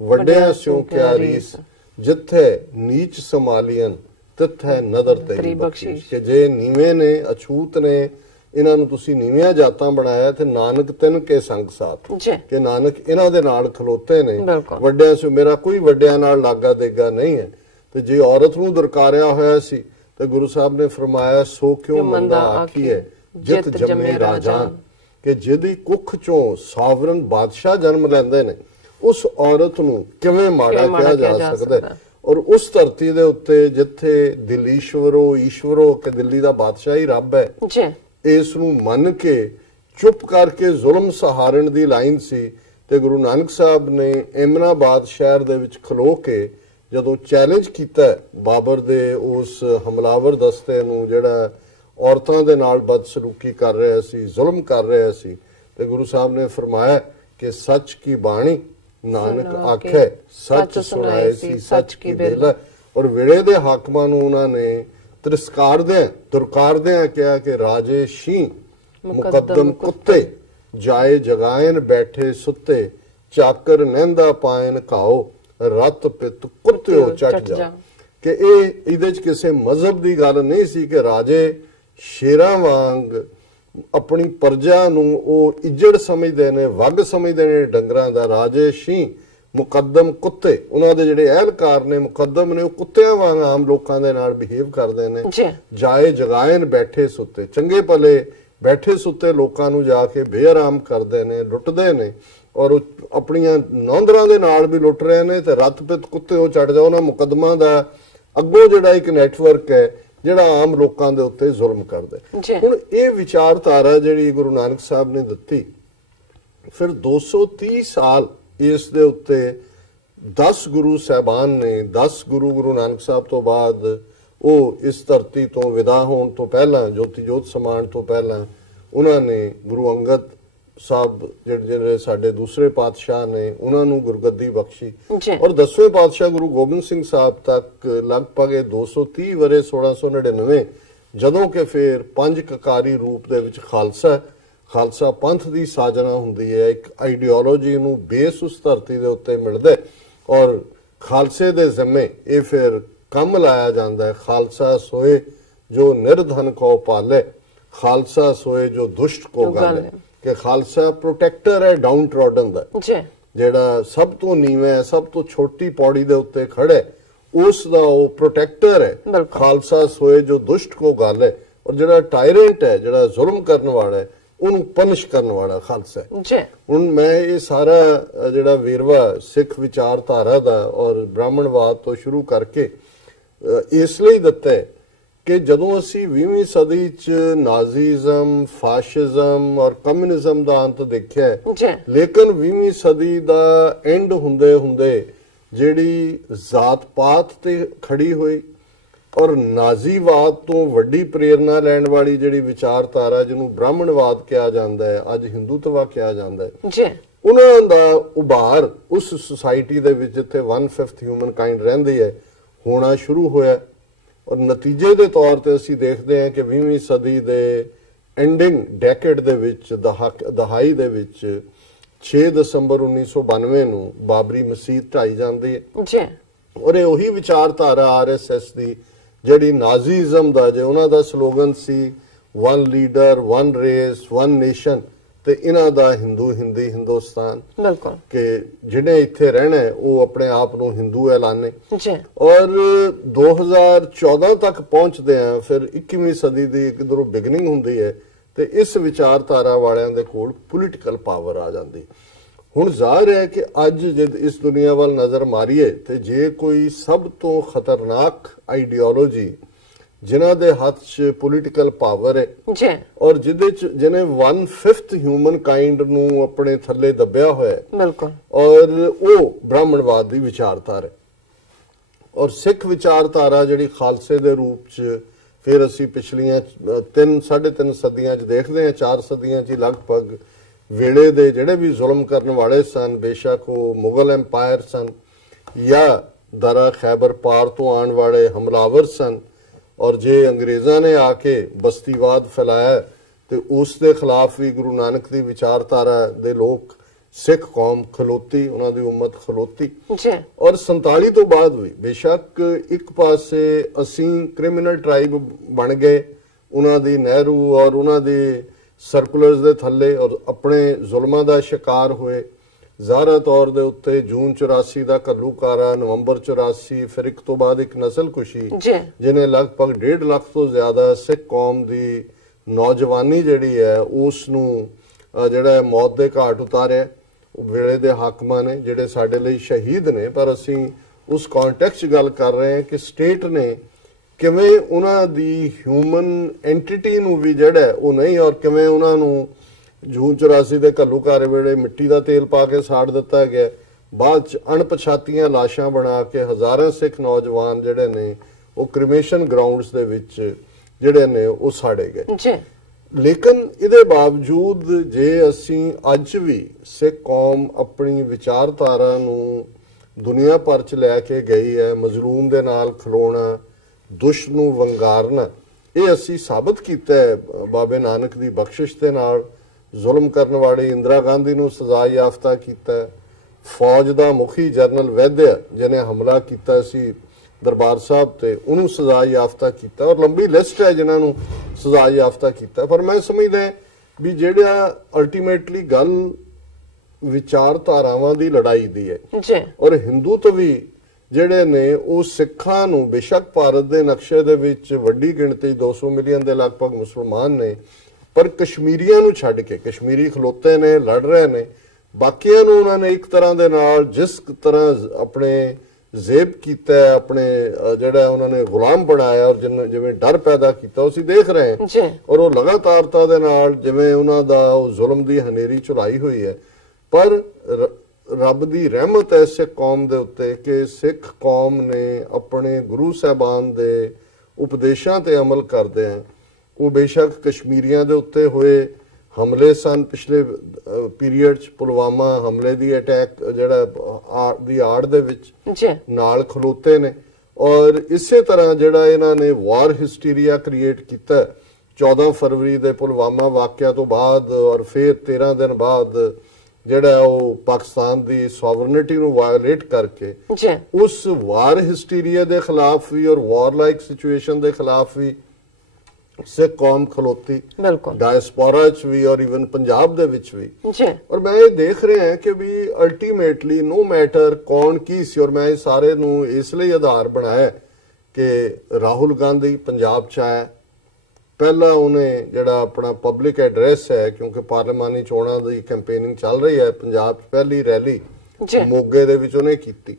ਵੱਡਿਆਂ ਸਿਉ ਕਿਆ ਰੀਸ, ਜਿੱਥੇ ਨੀਚ ਸੰਭਾਲੀਆਂ ਤਿੱਥੇ ਨਦਰ ਤੇਰੀ ਬਖਸ਼ਿਸ਼। ਕਿ ਜੇ ਨੀਵੇਂ ਨੇ, ਅਛੂਤ ਨੇ, ਇਹਨਾਂ ਨੂੰ ਤੁਸੀਂ ਨੀਵੀਆਂ ਜਾਤਾਂ ਬਣਾਇਆ ਤੇ ਨਾਨਕ ਤਿੰਨ ਕੇ ਸੰਗ ਸਾਥ, ਕਿ ਨਾਨਕ ਇਹਨਾਂ ਦੇ ਨਾਲ ਖਲੋਤੇ ਨੇ, ਵੱਡਿਆਂ ਸਿਉ, ਮੇਰਾ ਕੋਈ ਵੱਡਿਆਂ ਨਾਲ ਲਾਗਾ ਦੇਗਾ ਨਹੀਂ ਹੈ। ਤੇ ਜੇ ਔਰਤ ਨੂੰ ਦਰਕਾਰਿਆ ਹੋਇਆ ਸੀ ਤੇ ਗੁਰੂ ਸਾਹਿਬ ਨੇ ਫਰਮਾਇਆ, ਸੋ ਕਿਉਂ ਮੰਦਾ ਆਖੀਏ ਜਿਤ ਜੰਮੇ ਰਾਜਾਨ, ਕਿ ਜਿਹਦੀ ਕੁੱਖ ਚੋਂ ਸਾਵਰਨ ਬਾਦਸ਼ਾਹ ਜਨਮ ਲੈਂਦੇ ਨੇ ਉਸ ਔਰਤ ਨੂੰ ਕਿਵੇਂ ਮਾੜਾ ਕਿਹਾ ਜਾ ਸਕਦਾ। ਔਰ ਉਸ ਧਰਤੀ ਦੇ ਉੱਤੇ ਜਿੱਥੇ ਦਿੱਲੀਸ਼ਵਰੋ ਈਸ਼ਵਰੋ ਕਿ ਦਿੱਲੀ ਦਾ ਬਾਦਸ਼ਾਹ ਹੀ ਰੱਬ ਹੈ ਜੀ, ਇਸ ਨੂੰ ਮੰਨ ਕੇ ਚੁੱਪ ਕਰਕੇ ਜ਼ੁਲਮ ਸਹਾਰਨ ਦੀ ਲਾਈਨ ਸੀ। ਤੇ ਗੁਰੂ ਨਾਨਕ ਸਾਹਿਬ ਨੇ ਐਮਨਾਬਾਦ ਸ਼ਹਿਰ ਦੇ ਵਿੱਚ ਖਲੋ ਕੇ ਜਦੋਂ ਚੈਲੰਜ ਕੀਤਾ ਬਾਬਰ ਦੇ ਉਸ ਹਮਲਾਵਰ ਦਸਤੇ ਨੂੰ ਜਿਹੜਾ ਔਰਤਾਂ ਦੇ ਨਾਲ ਬਦਸਲੂਕੀ ਕਰ ਰਿਹਾ ਸੀ, ਜ਼ੁਲਮ ਕਰ ਰਿਹਾ ਸੀ, ਤੇ ਗੁਰੂ ਸਾਹਿਬ ਨੇ ਫਰਮਾਇਆ ਕਿ ਸੱਚ ਕੀ ਬਾਣੀ ਨਾਨਕ ਆਖੇ ਸੱਚ ਸੁਣਾਏ ਸੀ ਸੱਚ ਕੀ ਬਿਰਲਾ। ਔਰ ਵੇਲੇ ਦੇ ਹਾਕਮਾਂ ਨੂੰ ਉਹਨਾਂ ਨੇ ਦੁਰਕਾਰਦਿਆਂ ਕਿਹਾ ਕਿ ਰਾਜੇ ਸ਼ੀ ਮੁਕੱਦਮ ਕੁੱਤੇ ਜਾਏ ਜਗਾਇਨ ਬੈਠੇ ਸੁੱਤੇ ਚਾਕਰ ਨਹਿੰਦਾ ਪਾਇਨ ਖਾਓ ਰੱਤ ਪਿੱਤ ਕੁੱਤਿਓ ਚੱਟ ਜਾ। ਕਿ ਇਹਦੇ ਚ ਕਿਸੇ ਮਜ਼ਹਬ ਦੀ ਗੱਲ ਨਹੀਂ ਸੀ ਕਿ ਰਾਜੇ ਸ਼ੇਰਾਂ ਵਾਂਗ ਆਪਣੀ ਪ੍ਰਜਾ ਨੂੰ ਉਹ ਇੱਜੜ ਸਮਝਦੇ ਨੇ, ਵੱਗ ਸਮਝਦੇ ਨੇ ਡੰਗਰਾਂ ਦਾ। ਰਾਜੇ ਸ਼ੀ ਮੁਕੱਦਮ ਕੁੱਤੇ, ਉਹਨਾਂ ਦੇ ਜਿਹੜੇ ਅਹਿਲਕਾਰ ਨੇ ਮੁਕੱਦਮ ਨੇ ਉਹ ਕੁੱਤਿਆਂ ਵਾਂਗ ਆਮ ਲੋਕਾਂ ਦੇ ਨਾਲ ਬਿਹੇਵ ਕਰਦੇ ਨੇ। ਜਾਏ ਜਗਾਇਨ ਬੈਠੇ ਸੁੱਤੇ, ਚੰਗੇ ਭਲੇ ਬੈਠੇ ਸੁੱਤੇ ਲੋਕਾਂ ਨੂੰ ਜਾ ਕੇ ਬੇਆਰਾਮ ਕਰਦੇ ਨੇ, ਲੁੱਟਦੇ ਨੇ, ਔਰ ਆਪਣੀਆਂ ਨੌਂਦਰਾਂ ਦੇ ਨਾਲ ਵੀ ਲੁੱਟ ਰਹੇ ਨੇ ਤੇ ਰੱਤ ਪਿੱਤ ਕੁੱਤੇ ਉਹ ਚੜ ਜਾ। ਉਹਨਾਂ ਮੁਕੱਦਮਾਂ ਦਾ ਅੱਗੋਂ ਜਿਹੜਾ ਇੱਕ ਨੈਟਵਰਕ ਹੈ ਜਿਹੜਾ ਆਮ ਲੋਕਾਂ ਦੇ ਉੱਤੇ ਜ਼ੁਲਮ ਕਰਦਾ। ਹੁਣ ਇਹ ਵਿਚਾਰਧਾਰਾ ਜਿਹੜੀ ਗੁਰੂ ਨਾਨਕ ਸਾਹਿਬ ਨੇ ਦਿੱਤੀ, ਫਿਰ 230 ਸਾਲ ਇਸ ਦੇ ਉੱਤੇ 10 ਗੁਰੂ ਸਾਹਿਬਾਨ ਨੇ, 10 ਗੁਰੂ ਨਾਨਕ ਸਾਹਿਬ ਤੋਂ ਬਾਅਦ ਉਹ ਇਸ ਧਰਤੀ ਤੋਂ ਵਿਦਾ ਹੋਣ ਤੋਂ ਪਹਿਲਾਂ, ਜੋਤੀ ਜੋਤ ਸਮਾਣ ਤੋਂ ਪਹਿਲਾਂ, ਉਹਨਾਂ ਨੇ ਗੁਰੂ ਅੰਗਦ ਸਾਹਿਬ ਜਿਹੜੇ ਸਾਡੇ ਦੂਸਰੇ ਪਾਤਸ਼ਾਹ ਨੇ ਉਹਨਾਂ ਨੂੰ ਗੁਰਗੱਦੀ ਬਖਸ਼ੀ। ਔਰ 10ਵੇਂ ਪਾਤਸ਼ਾਹ ਗੁਰੂ ਗੋਬਿੰਦ ਸਿੰਘ ਸਾਹਿਬ ਤੱਕ ਲਗਭਗ 230 ਵਰੇ 1699 ਜਦੋਂ ਕਿ ਫਿਰ ਪੰਜ ਕਕਾਰੀ ਰੂਪ ਦੇ ਵਿੱਚ ਖਾਲਸਾ ਪੰਥ ਦੀ ਸਾਜਨਾ ਹੁੰਦੀ ਹੈ। ਇੱਕ ਆਈਡੀਓਲੋਜੀ ਨੂੰ ਬੇਸ ਉਸ ਧਰਤੀ ਦੇ ਉੱਤੇ ਮਿਲਦਾ ਔਰ ਖਾਲਸੇ ਦੇ ਜ਼ਿੰਮੇ ਇਹ ਫਿਰ ਕੰਮ ਲਾਇਆ ਜਾਂਦਾ ਹੈ। ਖਾਲਸਾ ਸੋਏ ਜੋ ਨਿਰਧਨ ਕੋ ਪਾਲੇ, ਖਾਲਸਾ ਸੋਏ ਜੋ ਦੁਸ਼ਟ ਕੋ ਗਾਲੇ। ਕਿ ਖਾਲਸਾ ਪ੍ਰੋਟੈਕਟਰ ਹੈ ਡਾਊਨ ਟ੍ਰੋਡਨ ਦਾ, ਜਿਹੜਾ ਸਭ ਤੋਂ ਨੀਵੇਂ ਹੈ, ਸਭ ਤੋਂ ਛੋਟੀ ਪੌੜੀ ਦੇ ਉੱਤੇ ਖੜਾ, ਉਸ ਦਾ ਉਹ ਪ੍ਰੋਟੈਕਟਰ ਹੈ। ਖਾਲਸਾ ਸੋਏ ਜੋ ਦੁਸ਼ਟ ਕੋ ਗਾਲੇ। ਔਰ ਜਿਹੜਾ ਟਾਇਰੈਂਟ ਹੈ, ਜਿਹੜਾ ਜ਼ੁਲਮ ਕਰਨ ਵਾਲਾ ਹੈ, ਉਹਨੂੰ ਪਨਿਸ਼ ਕਰਨ ਵਾਲਾ ਖਾਲਸਾ ਹੈ। ਹੁਣ ਮੈਂ ਇਹ ਸਾਰਾ ਜਿਹੜਾ ਵੇਰਵਾ ਸਿੱਖ ਵਿਚਾਰਧਾਰਾ ਦਾ ਔਰ ਬ੍ਰਾਹਮਣਵਾਦ ਤੋਂ ਸ਼ੁਰੂ ਕਰਕੇ ਇਸ ਲਈ ਦਿੱਤਾ ਹੈ ਕਿ ਜਦੋਂ ਅਸੀਂ 20ਵੀਂ ਸਦੀ ਚ ਨਾਜ਼ੀਜ਼ਮ, ਫਾਸ਼ਿਜ਼ਮ ਔਰ ਕਮਿਊਨਿਜ਼ਮ ਦਾ ਅੰਤ ਦੇਖਿਆ, ਲੇਕਿਨ 20ਵੀਂ ਸਦੀ ਦਾ ਐਂਡ ਹੁੰਦੇ ਹੁੰਦੇ ਜਿਹੜੀ ਜ਼ਾਤ ਪਾਤ ਤੇ ਖੜੀ ਹੋਈ ਔਰ ਨਾਜ਼ੀਵਾਦ ਤੋਂ ਵੱਡੀ ਪ੍ਰੇਰਨਾ ਲੈਣ ਵਾਲੀ ਜਿਹੜੀ ਵਿਚਾਰਧਾਰਾ ਜਿਹਨੂੰ ਬ੍ਰਾਹਮਣਵਾਦ ਕਿਹਾ ਜਾਂਦਾ ਹੈ, ਅੱਜ ਹਿੰਦੂਤਵਾ ਕਿਹਾ ਜਾਂਦਾ ਹੈ, ਉਹਨਾਂ ਦਾ ਉਭਾਰ ਉਸ ਸੁਸਾਇਟੀ ਦੇ ਵਿੱਚ ਜਿੱਥੇ 1/5 ਹਿਊਮਨ ਕਾਈਂਡ ਰਹਿੰਦੀ ਹੈ ਹੋਣਾ ਸ਼ੁਰੂ ਹੋਇਆ। ਔਰ ਨਤੀਜੇ ਦੇ ਤੌਰ ਤੇ ਅਸੀਂ ਦੇਖਦੇ ਹਾਂ ਕਿ 20ਵੀਂ ਸਦੀ ਦੇ ਐਂਡਿੰਗ ਡੈਕੇਡ ਦੇ ਵਿੱਚ, ਦਹਾਈ ਦੇ ਵਿੱਚ 6 ਦਸੰਬਰ 1992 ਨੂੰ ਬਾਬਰੀ ਮਸਜਿਦ ਢਾਈ ਜਾਂਦੀ ਹੈ। ਔਰ ਇਹ ਉਹੀ ਵਿਚਾਰਧਾਰਾ RSS ਦੀ ਜਿਹੜੀ ਨਾਜ਼ੀਜ਼ਮ ਦਾ, ਜੇ ਉਹਨਾਂ ਦਾ ਸਲੋਗਨ ਸੀ 1 ਲੀਡਰ 1 ਰੇਸ 1 ਨੇਸ਼ਨ, ਤੇ ਇਹਨਾਂ ਦਾ ਹਿੰਦੂ ਹਿੰਦੀ ਹਿੰਦੁਸਤਾਨ, ਕਿ ਜਿਹਨੇ ਇੱਥੇ ਰਹਿਣਾ ਉਹ ਆਪਣੇ ਆਪ ਨੂੰ ਹਿੰਦੂ ਐਲਾਨੇ। ਔਰ 2014 ਤੱਕ ਪਹੁੰਚਦੇ ਆ, ਫਿਰ 21ਵੀਂ ਸਦੀ ਦੀ ਕਿਧਰੋਂ ਬਿਗਨਿੰਗ ਹੁੰਦੀ ਹੈ ਤੇ ਇਸ ਵਿਚਾਰਧਾਰਾ ਵਾਲਿਆਂ ਦੇ ਕੋਲ ਪੋਲੀਟੀਕਲ ਪਾਵਰ ਆ ਜਾਂਦੀ। ਹੁਣ ਜ਼ਾਹਿਰ ਹੈ ਕਿ ਅੱਜ ਜਦ ਇਸ ਦੁਨੀਆ ਵੱਲ ਨਜ਼ਰ ਮਾਰੀਏ ਤੇ ਜੇ ਕੋਈ ਸਭ ਤੋਂ ਖਤਰਨਾਕ ਆਈਡੀਓਲੋਜੀ ਜਿਨ੍ਹਾਂ ਦੇ ਹੱਥ 'ਚ ਪੋਲੀਟੀਕਲ ਪਾਵਰ ਹੈ ਔਰ ਜਿਹਨੇ 1/5 ਹਿਊਮਨ ਕਾਈਂਡ ਨੂੰ ਆਪਣੇ ਥੱਲੇ ਦੱਬਿਆ ਹੋਇਆ ਹੈ, ਔਰ ਉਹ ਬ੍ਰਾਹਮਣਵਾਦ ਦੀ ਵਿਚਾਰਧਾਰਾ ਹੈ। ਔਰ ਸਿੱਖ ਵਿਚਾਰਧਾਰਾ ਜਿਹੜੀ ਖਾਲਸੇ ਦੇ ਰੂਪ 'ਚ ਫਿਰ ਅਸੀਂ ਪਿਛਲੀਆਂ 3-3.5 ਸਦੀਆਂ 'ਚ ਦੇਖਦੇ ਹਾਂ, 4 ਸਦੀਆਂ 'ਚ ਲਗਭਗ ਵੇਲੇ ਦੇ ਜਿਹੜੇ ਵੀ ਜ਼ੁਲਮ ਕਰਨ ਵਾਲੇ ਸਨ, ਬੇਸ਼ੱਕ ਉਹ ਮੁਗਲ ਐਮਪਾਇਰ ਸਨ ਜਾਂ ਦਰਾ ਖੈਬਰ ਪਾਰ ਤੋਂ ਆਉਣ ਵਾਲੇ ਹਮਲਾਵਰ ਸਨ, ਔਰ ਜੇ ਅੰਗਰੇਜ਼ਾਂ ਨੇ ਆ ਕੇ ਬਸਤੀਵਾਦ ਫੈਲਾਇਆ ਤੇ ਉਸ ਦੇ ਖਿਲਾਫ ਵੀ ਗੁਰੂ ਨਾਨਕ ਦੀ ਵਿਚਾਰਧਾਰਾ ਦੇ ਲੋਕ, ਸਿੱਖ ਕੌਮ ਖਲੋਤੀ, ਉਹਨਾਂ ਦੀ ਉਮਤ ਖਲੋਤੀ। ਔਰ 47 ਤੋਂ ਬਾਅਦ ਵੀ ਬੇਸ਼ੱਕ ਇੱਕ ਪਾਸੇ ਅਸੀਂ ਕ੍ਰਿਮੀਨਲ ਟ੍ਰਾਈਬ ਬਣ ਗਏ ਉਹਨਾਂ ਦੀ, ਨਹਿਰੂ ਔਰ ਉਹਨਾਂ ਦੇ ਸਰਕੂਲਰਸ ਦੇ ਥੱਲੇ, ਔਰ ਆਪਣੇ ਜ਼ੁਲਮਾਂ ਦਾ ਸ਼ਿਕਾਰ ਹੋਏ। ਜ਼ਾਹਰਾ ਤੌਰ ਦੇ ਉੱਤੇ ਜੂਨ 84 ਦਾ ਘੱਲੂਘਾਰਾ, ਨਵੰਬਰ 84, ਫਿਰ ਇੱਕ ਤੋਂ ਬਾਅਦ ਇੱਕ ਨਸਲਕੁਸ਼ੀ ਜਿਹਨੇ ਲਗਭਗ 1.5 ਲੱਖ ਤੋਂ ਜ਼ਿਆਦਾ ਸਿੱਖ ਕੌਮ ਦੀ ਨੌਜਵਾਨੀ ਜਿਹੜੀ ਹੈ ਉਸ ਨੂੰ ਜਿਹੜਾ ਮੌਤ ਦੇ ਘਾਟ ਉਤਾਰਿਆ ਵੇਲੇ ਦੇ ਹਾਕਮਾਂ ਨੇ, ਜਿਹੜੇ ਸਾਡੇ ਲਈ ਸ਼ਹੀਦ ਨੇ, ਪਰ ਅਸੀਂ ਉਸ ਕੰਟੈਕਸਟ 'ਚ ਗੱਲ ਕਰ ਰਹੇ ਹਾਂ ਕਿ ਸਟੇਟ ਨੇ ਕਿਵੇਂ ਉਹਨਾਂ ਦੀ ਹਿਊਮਨ ਐਂਟੀਟੀ ਨੂੰ ਵੀ ਜਿਹੜਾ ਉਹ ਨਹੀਂ, ਔਰ ਕਿਵੇਂ ਉਹਨਾਂ ਨੂੰ ਜੂਨ 84 ਦੇ ਘੱਲੂਘਾਰੇ ਵੇਲੇ ਮਿੱਟੀ ਦਾ ਤੇਲ ਪਾ ਕੇ ਸਾੜ ਦਿੱਤਾ ਗਿਆ, ਬਾਅਦ 'ਚ ਅਣਪਛਾਤੀਆਂ ਲਾਸ਼ਾਂ ਬਣਾ ਕੇ ਹਜ਼ਾਰਾਂ ਸਿੱਖ ਨੌਜਵਾਨ ਜਿਹੜੇ ਨੇ ਉਹ ਕ੍ਰਿਮੇਸ਼ਨ ਗਰਾਊਂਡਸ ਦੇ ਵਿੱਚ ਜਿਹੜੇ ਨੇ ਉਹ ਸਾੜੇ ਗਏ ਜੀ। ਲੇਕਿਨ ਇਹਦੇ ਬਾਵਜੂਦ ਜੇ ਅਸੀਂ ਅੱਜ ਵੀ ਸਿੱਖ ਕੌਮ ਆਪਣੀ ਵਿਚਾਰਧਾਰਾ ਨੂੰ ਦੁਨੀਆ ਭਰ 'ਚ ਲੈ ਕੇ ਗਈ ਹੈ, ਮਜ਼ਲੂਮ ਦੇ ਨਾਲ ਖਲੋਣਾ, ਦੁਸ਼ ਨੂੰ ਵੰਗਾਰਨਾ, ਇਹ ਅਸੀਂ ਸਾਬਤ ਕੀਤਾ ਹੈ ਬਾਬੇ ਨਾਨਕ ਦੀ ਬਖਸ਼ਿਸ਼ ਦੇ ਨਾਲ। ਜ਼ੁਲਮ ਕਰਨ ਵਾਲੀ ਇੰਦਰਾ ਗਾਂਧੀ ਨੂੰ ਸਜ਼ਾ ਯਾਫਤਾ ਕੀਤਾ, ਫੌਜ ਦਾ ਮੁਖੀ ਜਨਰਲ ਵੈਦਿਆ ਜਿਹਨੇ ਹਮਲਾ ਕੀਤਾ ਸੀ ਦਰਬਾਰ ਸਾਹਿਬ ਤੇ ਉਹਨੂੰ ਸਜ਼ਾ ਯਾਫਤਾ ਕੀਤਾ, ਔਰ ਲੰਬੀ ਲਿਸਟ ਹੈ ਜਿਨ੍ਹਾਂ ਨੂੰ ਸਜ਼ਾ ਯਾਫਤਾ ਕੀਤਾ। ਪਰ ਮੈਂ ਸਮਝਦਾ ਵੀ ਜਿਹੜਾ ਅਲਟੀਮੇਟਲੀ ਗੱਲ ਵਿਚਾਰਧਾਰਾਵਾਂ ਦੀ ਲੜਾਈ ਦੀ ਹੈ ਔਰ ਹਿੰਦੂਤਵੀ ਜਿਹੜੇ ਨੇ ਉਹ ਸਿੱਖਾਂ ਨੂੰ, ਬੇਸ਼ੱਕ ਭਾਰਤ ਦੇ ਨਕਸ਼ੇ ਦੇ ਵਿੱਚ ਵੱਡੀ ਗਿਣਤੀ 200 ਮਿਲੀਅਨ ਦੇ ਲਗਭਗ ਮੁਸਲਮਾਨ ਨੇ, ਪਰ ਕਸ਼ਮੀਰੀਆਂ ਨੂੰ ਛੱਡ ਕੇ, ਕਸ਼ਮੀਰੀ ਖਲੋਤੇ ਨੇ, ਲੜ ਰਹੇ ਨੇ, ਬਾਕੀਆਂ ਨੂੰ ਉਹਨਾਂ ਨੇ ਇੱਕ ਤਰ੍ਹਾਂ ਦੇ ਨਾਲ ਜਿਸ ਤਰ੍ਹਾਂ ਆਪਣੇ ਜ਼ੇਬ ਕੀਤਾ, ਆਪਣੇ ਜਿਹੜਾ ਉਹਨਾਂ ਨੇ ਗੁਲਾਮ ਬਣਾਇਆ ਔਰ ਜਿਵੇਂ ਡਰ ਪੈਦਾ ਕੀਤਾ, ਅਸੀਂ ਦੇਖ ਰਹੇ ਹਾਂ। ਔਰ ਉਹ ਲਗਾਤਾਰਤਾ ਦੇ ਨਾਲ ਜਿਵੇਂ ਉਹਨਾਂ ਦਾ ਉਹ ਜ਼ੁਲਮ ਦੀ ਹਨੇਰੀ ਝੁਲਾਈ ਹੋਈ ਹੈ। ਪਰ ਰੱਬ ਦੀ ਰਹਿਮਤ ਹੈ ਸਿੱਖ ਕੌਮ ਦੇ ਉੱਤੇ ਕਿ ਸਿੱਖ ਕੌਮ ਨੇ ਆਪਣੇ ਗੁਰੂ ਸਾਹਿਬਾਨ ਦੇ ਉਪਦੇਸ਼ਾਂ ਤੇ ਅਮਲ ਕਰਦੇ ਆ। ਉਹ ਬੇਸ਼ੱਕ ਕਸ਼ਮੀਰੀਆਂ ਦੇ ਉੱਤੇ ਹੋਏ ਹਮਲੇ ਸਨ ਪਿਛਲੇ ਪੀਰੀਅਡ 'ਚ, ਪੁਲਵਾਮਾ ਹਮਲੇ ਦੀ ਅਟੈਕ ਜਿਹੜਾ ਦੀ ਆੜ ਦੇ ਵਿੱਚ ਨਾਲ ਖਲੋਤੇ ਨੇ, ਔਰ ਇਸੇ ਤਰ੍ਹਾਂ ਜਿਹੜਾ ਇਹਨਾਂ ਨੇ ਵਾਰ ਹਿਸਟੀਰੀਆ ਕ੍ਰੀਏਟ ਕੀਤਾ 14 ਫਰਵਰੀ ਦੇ ਪੁਲਵਾਮਾ ਵਾਕਿਆ ਤੋਂ ਬਾਅਦ, ਔਰ ਫਿਰ 13 ਦਿਨ ਬਾਅਦ ਜਿਹੜਾ ਉਹ ਪਾਕਿਸਤਾਨ ਦੀ ਸੋਵਰਨਿਟੀ ਨੂੰ ਵਾਇਓਲੇਟ ਕਰਕੇ ਉਸ ਵਾਰ ਹਿਸਟੀਰੀਆ ਦੇ ਖਿਲਾਫ ਵੀ ਔਰ ਵਾਰ ਲਾਈਕ ਸਿਚੁਏਸ਼ਨ ਦੇ ਖਿਲਾਫ ਵੀ ਸਿੱਖ ਕੌਮ ਖਲੋਤੀ, ਡਾਇਸਪੋਰਾ 'ਚ ਵੀ ਔਰ ਇਵਨ ਪੰਜਾਬ ਦੇ ਵਿੱਚ ਵੀ। ਔਰ ਮੈਂ ਇਹ ਦੇਖ ਰਿਹਾ ਕਿ ਵੀ ਅਲਟੀਮੇਟਲੀ ਨੋ ਮੈਟਰ ਕੌਣ ਕੀ ਸੀ, ਔਰ ਮੈਂ ਇਹ ਸਾਰੇ ਨੂੰ ਇਸ ਲਈ ਆਧਾਰ ਬਣਾਇਆ ਕਿ ਰਾਹੁਲ ਗਾਂਧੀ ਪੰਜਾਬ 'ਚ ਆਇਆ, ਪਹਿਲਾਂ ਉਹਨੇ ਜਿਹੜਾ ਆਪਣਾ ਪਬਲਿਕ ਐਡਰੈਸ ਹੈ, ਕਿਉਂਕਿ ਪਾਰਲੀਮਾਨੀ ਚੋਣਾਂ ਦੀ ਕੈਂਪੇਨਿੰਗ ਚੱਲ ਰਹੀ ਹੈ ਪੰਜਾਬ 'ਚ, ਪਹਿਲੀ ਰੈਲੀ ਮੋਗੇ ਦੇ ਵਿੱਚ ਉਹਨੇ ਕੀਤੀ।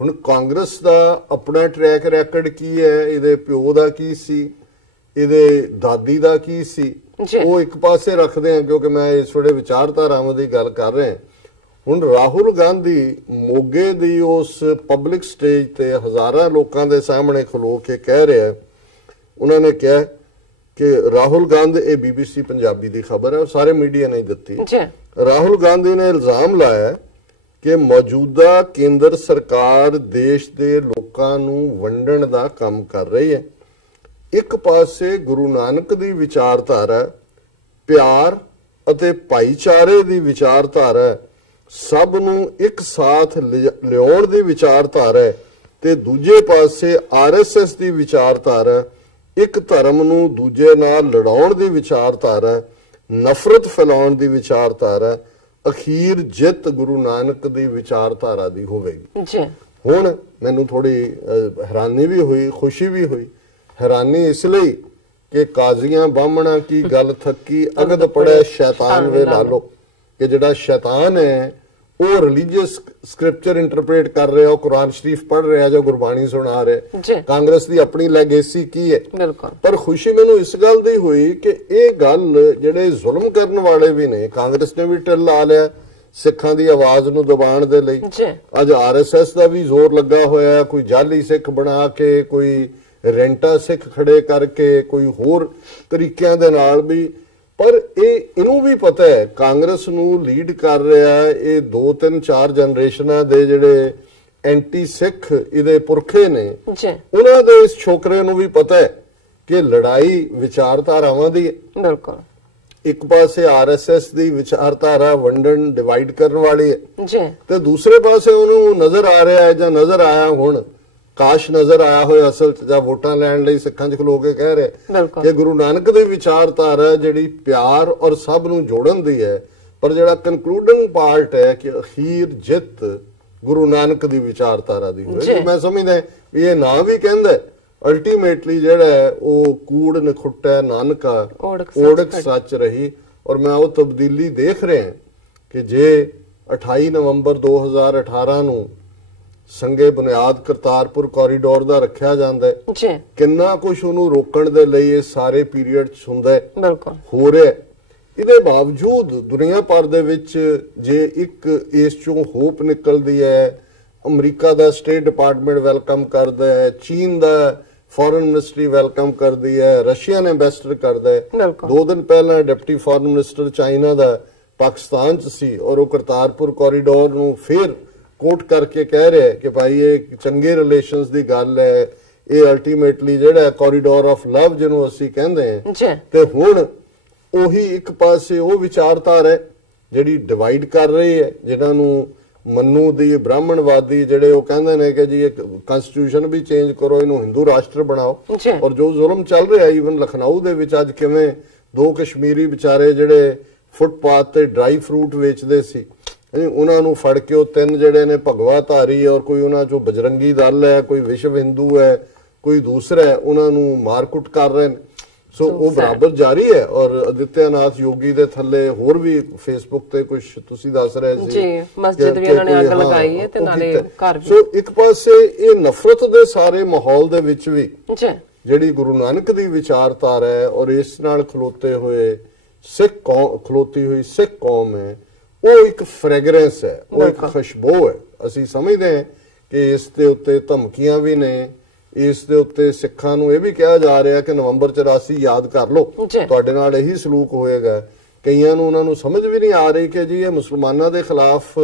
ਹੁਣ ਕਾਂਗਰਸ ਦਾ ਆਪਣਾ ਟਰੈਕ ਰੈਕਡ ਕੀ ਹੈ, ਇਹਦੇ ਪਿਓ ਦਾ ਕੀ ਸੀ, ਇਹਦੇ ਦਾਦੀ ਦਾ ਕੀ ਸੀ, ਉਹ ਇੱਕ ਪਾਸੇ ਰੱਖਦੇ ਆ ਕਿਉਂਕਿ ਮੈਂ ਇਸ ਵੇਲੇ ਵਿਚਾਰਧਾਰਾਵਾਂ ਦੀ ਗੱਲ ਕਰ ਰਿਹਾ। ਹੁਣ ਰਾਹੁਲ ਗਾਂਧੀ ਮੋਗੇ ਦੀ ਉਸ ਪਬਲਿਕ ਸਟੇਜ ਤੇ ਹਜ਼ਾਰਾਂ ਲੋਕਾਂ ਦੇ ਸਾਹਮਣੇ ਖਲੋ ਕੇ ਕਹਿ ਰਿਹਾ, ਉਹਨਾਂ ਨੇ ਕਿਹਾ ਕਿ ਰਾਹੁਲ ਗਾਂਧੀ, ਇਹ BBC ਪੰਜਾਬੀ ਦੀ ਖਬਰ ਹੈ, ਸਾਰੇ ਮੀਡੀਆ ਨੇ ਦਿੱਤੀ, ਰਾਹੁਲ ਗਾਂਧੀ ਨੇ ਇਲਜ਼ਾਮ ਲਾਇਆ ਕਿ ਮੌਜੂਦਾ ਕੇਂਦਰ ਸਰਕਾਰ ਦੇਸ਼ ਦੇ ਲੋਕਾਂ ਨੂੰ ਵੰਡਣ ਦਾ ਕੰਮ ਕਰ ਰਹੀ ਹੈ। ਇੱਕ ਪਾਸੇ ਗੁਰੂ ਨਾਨਕ ਦੀ ਵਿਚਾਰਧਾਰਾ, ਪਿਆਰ ਅਤੇ ਭਾਈਚਾਰੇ ਦੀ ਵਿਚਾਰਧਾਰਾ, ਸਭ ਨੂੰ ਇੱਕ ਸਾਥ ਲਿਆਉਣ ਦੀ ਵਿਚਾਰਧਾਰਾ, ਤੇ ਦੂਜੇ ਪਾਸੇ RSS ਦੀ ਵਿਚਾਰਧਾਰਾ, ਇੱਕ ਧਰਮ ਨੂੰ ਦੂਜੇ ਨਾਲ ਲੜਾਉਣ ਦੀ ਵਿਚਾਰਧਾਰਾ, ਨਫ਼ਰਤ ਫੈਲਾਉਣ ਦੀ ਵਿਚਾਰਧਾਰਾ, ਅਖੀਰ ਜਿੱਤ ਗੁਰੂ ਨਾਨਕ ਦੀ ਵਿਚਾਰਧਾਰਾ ਦੀ ਹੋਵੇਗੀ। ਹੁਣ ਮੈਨੂੰ ਥੋੜੀ ਹੈਰਾਨੀ ਵੀ ਹੋਈ, ਖੁਸ਼ੀ ਵੀ ਹੋਈ। ਹੈਰਾਨੀ ਇਸ ਲਈ ਕਿ ਕਾਜ਼ੀਆਂ ਬਾਹਮਣਾ ਕੀ ਗੱਲ ਥੱਕੀ, ਅਗਦ ਪੜਿਆ ਸ਼ੈਤਾਨ ਵੇ ਲਾਲੋ, ਕਿ ਜਿਹੜਾ ਸ਼ੈਤਾਨ ਹੈ ਉਹ ਰਿਲੀਜੀਅਸ ਸਕ੍ਰਿਪਚਰ ਇੰਟਰਪ੍ਰੇਟ ਕਰ ਰਿਹਾ, ਉਹ ਕੁਰਾਨ ਸ਼ਰੀਫ ਪੜ੍ਹ ਰਿਹਾ, ਜੋ ਗੁਰਬਾਣੀ ਸੁਣਾ ਰਿਹਾ। ਕਾਂਗਰਸ ਦੀ ਆਪਣੀ ਲੈਗੇਸੀ ਕੀ ਹੈ? ਪਰ ਖੁਸ਼ੀ ਮੈਨੂੰ ਇਸ ਗੱਲ ਦੀ ਹੋਈ ਕਿ ਇਹ ਗੱਲ ਜਿਹੜੇ ਜ਼ੁਲਮ ਕਰਨ ਵਾਲੇ ਵੀ ਨੇ, ਕਾਂਗਰਸ ਨੇ ਵੀ ਢਿੱਲ ਲਾ ਲਿਆ ਸਿੱਖਾਂ ਦੀ ਆਵਾਜ਼ ਨੂੰ ਦਬਾਉਣ ਦੇ ਲਈ। ਅੱਜ RSS ਦਾ ਵੀ ਜ਼ੋਰ ਲੱਗਾ ਹੋਇਆ, ਕੋਈ ਜਾਲੀ ਸਿੱਖ ਬਣਾ ਕੇ, ਕੋਈ ਰੈਂਟਾ ਸਿੱਖ ਖੜੇ ਕਰਕੇ, ਕੋਈ ਹੋਰ ਤਰੀਕਿਆਂ ਦੇ ਨਾਲ ਵੀ। ਪਰ ਇਹਨੂੰ ਵੀ ਪਤਾ ਹੈ ਕਾਂਗਰਸ ਨੂੰ ਲੀਡ ਕਰ ਰਿਹਾ ਇਹ 2 3 4 ਜਨਰੇਸ਼ਨਾਂ ਦੇ ਜਿਹੜੇ ਐਂਟੀ ਸਿੱਖ ਇਹਦੇ ਪੁਰਖੇ ਨੇ, ਉਹਨਾਂ ਦੇ ਇਸ ਛੋਕਰੇ ਨੂੰ ਵੀ ਪਤਾ ਹੈ ਕਿ ਲੜਾਈ ਵਿਚਾਰਧਾਰਾਵਾਂ ਦੀ ਹੈ। ਬਿਲਕੁਲ, ਇੱਕ ਪਾਸੇ RSS ਦੀ ਵਿਚਾਰਧਾਰਾ ਵੰਡਣ, ਡਿਵਾਈਡ ਕਰਨ ਵਾਲੀ ਹੈ, ਤੇ ਦੂਸਰੇ ਪਾਸੇ ਉਹਨੂੰ ਨਜ਼ਰ ਆ ਰਿਹਾ ਹੈ ਜਾਂ ਨਜ਼ਰ ਆਇਆ, ਹੁਣ ਕਾਸ਼ ਨਜ਼ਰ ਆਇਆ ਹੋਇਆ ਅਸਲ ਚ, ਜਾਂ ਵੋਟਾਂ ਲੈਣ ਲਈ ਸਿੱਖਾਂ 'ਚ ਖਲੋ ਕੇ ਕਹਿ ਰਿਹਾ ਕਿ ਗੁਰੂ ਨਾਨਕ ਦੀ ਵਿਚਾਰਧਾਰਾ ਜਿਹੜੀ ਪਿਆਰ ਔਰ ਸਭ ਨੂੰ ਜੋੜਨ ਦੀ ਹੈ, ਪਰ ਜਿਹੜਾ ਕਨਕਲੂਡਿੰਗ ਪਾਰਟ ਹੈ ਕਿ ਅਖੀਰ ਜਿੱਤ ਗੁਰੂ ਨਾਨਕ ਦੀ ਵਿਚਾਰਧਾਰਾ ਦੀ ਹੋਵੇ। ਮੈਂ ਸਮਝਦਾ ਵੀ ਇਹ ਨਾਂ ਵੀ ਕਹਿੰਦਾ ਅਲਟੀਮੇਟਲੀ ਜਿਹੜਾ ਉਹ ਕੂੜ ਨਖੁੱਟਾ ਨਾਨਕਾ ਓੜਕ ਸੱਚ ਰਹੀ। ਔਰ ਮੈਂ ਉਹ ਤਬਦੀਲੀ ਦੇਖ ਰਿਹਾ ਕਿ ਜੇ 28 ਨਵੰਬਰ 2018 ਨੂੰ ਸੰਗੇ ਬੁਨਿਆਦ ਕਰਤਾਰਪੁਰ ਕੋਰੀਡੋਰ ਦਾ ਰੱਖਿਆ ਜਾਂਦਾ ਹੈ ਜੀ, ਕਿੰਨਾ ਕੁਝ ਉਹਨੂੰ ਰੋਕਣ ਦੇ ਲਈ ਇਹ ਸਾਰੇ ਪੀਰੀਅਡ ਚ ਹੁੰਦਾ ਹੈ, ਬਿਲਕੁਲ ਹੋ ਰਿਹਾ। ਇਹਦੇ ਬਾਵਜੂਦ ਦੁਨੀਆ ਭਰ ਦੇ ਵਿੱਚ ਜੇ ਇੱਕ ਇਸ ਚੋਂ ਹੋਪ ਨਿਕਲਦੀ ਹੈ, ਅਮਰੀਕਾ ਦਾ ਸਟੇਟ ਡਿਪਾਰਟਮੈਂਟ ਵੈਲਕਮ ਕਰਦਾ ਹੈ, ਚੀਨ ਦਾ ਫੋਰਨ ਮਿਨਿਸਟਰੀ ਵੈਲਕਮ ਕਰਦੀ ਹੈ, ਰਸ਼ੀਅਨ ਐਂਬੈਸਡਰ ਕਰਦਾ ਹੈ। 2 ਦਿਨ ਪਹਿਲਾਂ ਡਿਪਟੀ ਫੋਰਨ ਮਿਨਿਸਟਰ ਚਾਈਨਾ ਦਾ ਪਾਕਿਸਤਾਨ ਚ ਸੀ ਔਰ ਉਹ ਕਰਤਾਰਪੁਰ ਕੋਰੀਡੋਰ ਨੂੰ ਫਿਰ ਕੋਟ ਕਰਕੇ ਕਹਿ ਰਿਹਾ ਕਿ ਭਾਈ ਇਹ ਚੰਗੇ ਰਿਲੇਸ਼ਨਸ ਦੀ ਗੱਲ ਹੈ, ਇਹ ਅਲਟੀਮੇਟਲੀ ਜਿਹੜਾ ਕੋਰੀਡੋਰ ਆਫ ਲਵ ਜਿਹਨੂੰ ਅਸੀਂ ਕਹਿੰਦੇ ਹਾਂ। ਤੇ ਹੁਣ ਉਹੀ ਇੱਕ ਪਾਸੇ ਉਹ ਵਿਚਾਰਧਾਰਾ ਹੈ ਜਿਹੜੀ ਡਿਵਾਈਡ ਕਰ ਰਹੀ ਹੈ, ਜਿਹਨਾਂ ਨੂੰ ਮੰਨੂ ਦੀ ਬ੍ਰਾਹਮਣਵਾਦੀ ਜਿਹੜੇ ਉਹ ਕਹਿੰਦੇ ਨੇ ਕਿ ਜੀ ਇਹ ਕਨਸਟੀਟਿਊਸ਼ਨ ਵੀ ਚੇਂਜ ਕਰੋ, ਇਹਨੂੰ ਹਿੰਦੂ ਰਾਸ਼ਟਰ ਬਣਾਓ। ਔਰ ਜੋ ਜ਼ੁਲਮ ਚੱਲ ਰਿਹਾ ਈਵਨ ਲਖਨਊ ਦੇ ਵਿੱਚ ਅੱਜ ਕਿਵੇਂ 2 ਕਸ਼ਮੀਰੀ ਵਿਚਾਰੇ ਜਿਹੜੇ ਫੁੱਟਪਾਥ ਤੇ ਡਰਾਈ ਫਰੂਟ ਵੇਚਦੇ ਸੀ, ਉਹਨਾਂ ਨੂੰ ਫੜ ਕੇ ਉਹ 3 ਜਿਹੜੇ ਨੇ ਭਗਵਾ ਧਾਰੀ ਔਰ ਕੋਈ ਉਹਨਾਂ ਚੋਂ ਬਜਰੰਗੀ ਦਲ ਹੈ, ਕੋਈ ਵਿਸ਼ਵ ਹਿੰਦੂ ਹੈ, ਕੋਈ ਦੂਸਰਾ ਹੈ, ਉਹਨਾਂ ਨੂੰ ਮਾਰਕੁੱਟ ਕਰ ਰਹੇ ਨੇ। ਸੋ ਉਹ ਬਰਾਬਰ ਜਾਰੀ ਹੈ। ਔਰ ਆਦਿੱਤਿਆਨਾਥ ਯੋਗੀ ਦੇ ਥੱਲੇ ਹੋਰ ਵੀ ਫੇਸਬੁੱਕ ਤੇ ਕੁਝ ਤੁਸੀਂ ਦੱਸ ਰਹੇ ਸੀ ਜੀ, ਮਸਜਿਦ ਵੀ ਉਹਨਾਂ ਨੇ ਅੱਗ ਲਗਾਈ ਹੈ ਤੇ ਨਾਲੇ ਘਰ ਵੀ। ਸੋ ਇੱਕ ਪਾਸੇ ਇਹ ਨਫ਼ਰਤ ਦੇ ਸਾਰੇ ਮਾਹੌਲ ਦੇ ਵਿੱਚ ਵੀ ਜਿਹੜੀ ਗੁਰੂ ਨਾਨਕ ਦੀ ਵਿਚਾਰਧਾਰਾ ਹੈ ਔਰ ਇਸ ਨਾਲ ਖਲੋਤੀ ਹੋਈ ਸਿੱਖ ਕੌਮ ਹੈ, ਉਹ ਇੱਕ ਫ੍ਰੈਗਰੈਂਸ ਹੈ, ਉਹ ਇੱਕ ਖੁਸ਼ਬੂ ਹੈ। ਅਸੀਂ ਸਮਝਦੇ ਹਾਂ ਕਿ ਇਸ ਦੇ ਉੱਤੇ ਧਮਕੀਆਂ ਵੀ ਨੇ, ਇਸ ਦੇ ਉੱਤੇ ਸਿੱਖਾਂ ਨੂੰ ਇਹ ਵੀ ਕਿਹਾ ਜਾ ਰਿਹਾ ਕਿ ਨਵੰਬਰ 84 ਯਾਦ ਕਰ ਲਓ, ਤੁਹਾਡੇ ਨਾਲ ਇਹੀ ਸਲੂਕ ਹੋਏਗਾ। ਕਈਆਂ ਨੂੰ ਉਹਨਾਂ ਨੂੰ ਸਮਝ ਵੀ ਨਹੀਂ ਆ ਰਹੀ ਕਿ ਜੀ ਇਹ ਮੁਸਲਮਾਨਾਂ ਦੇ ਖਿਲਾਫ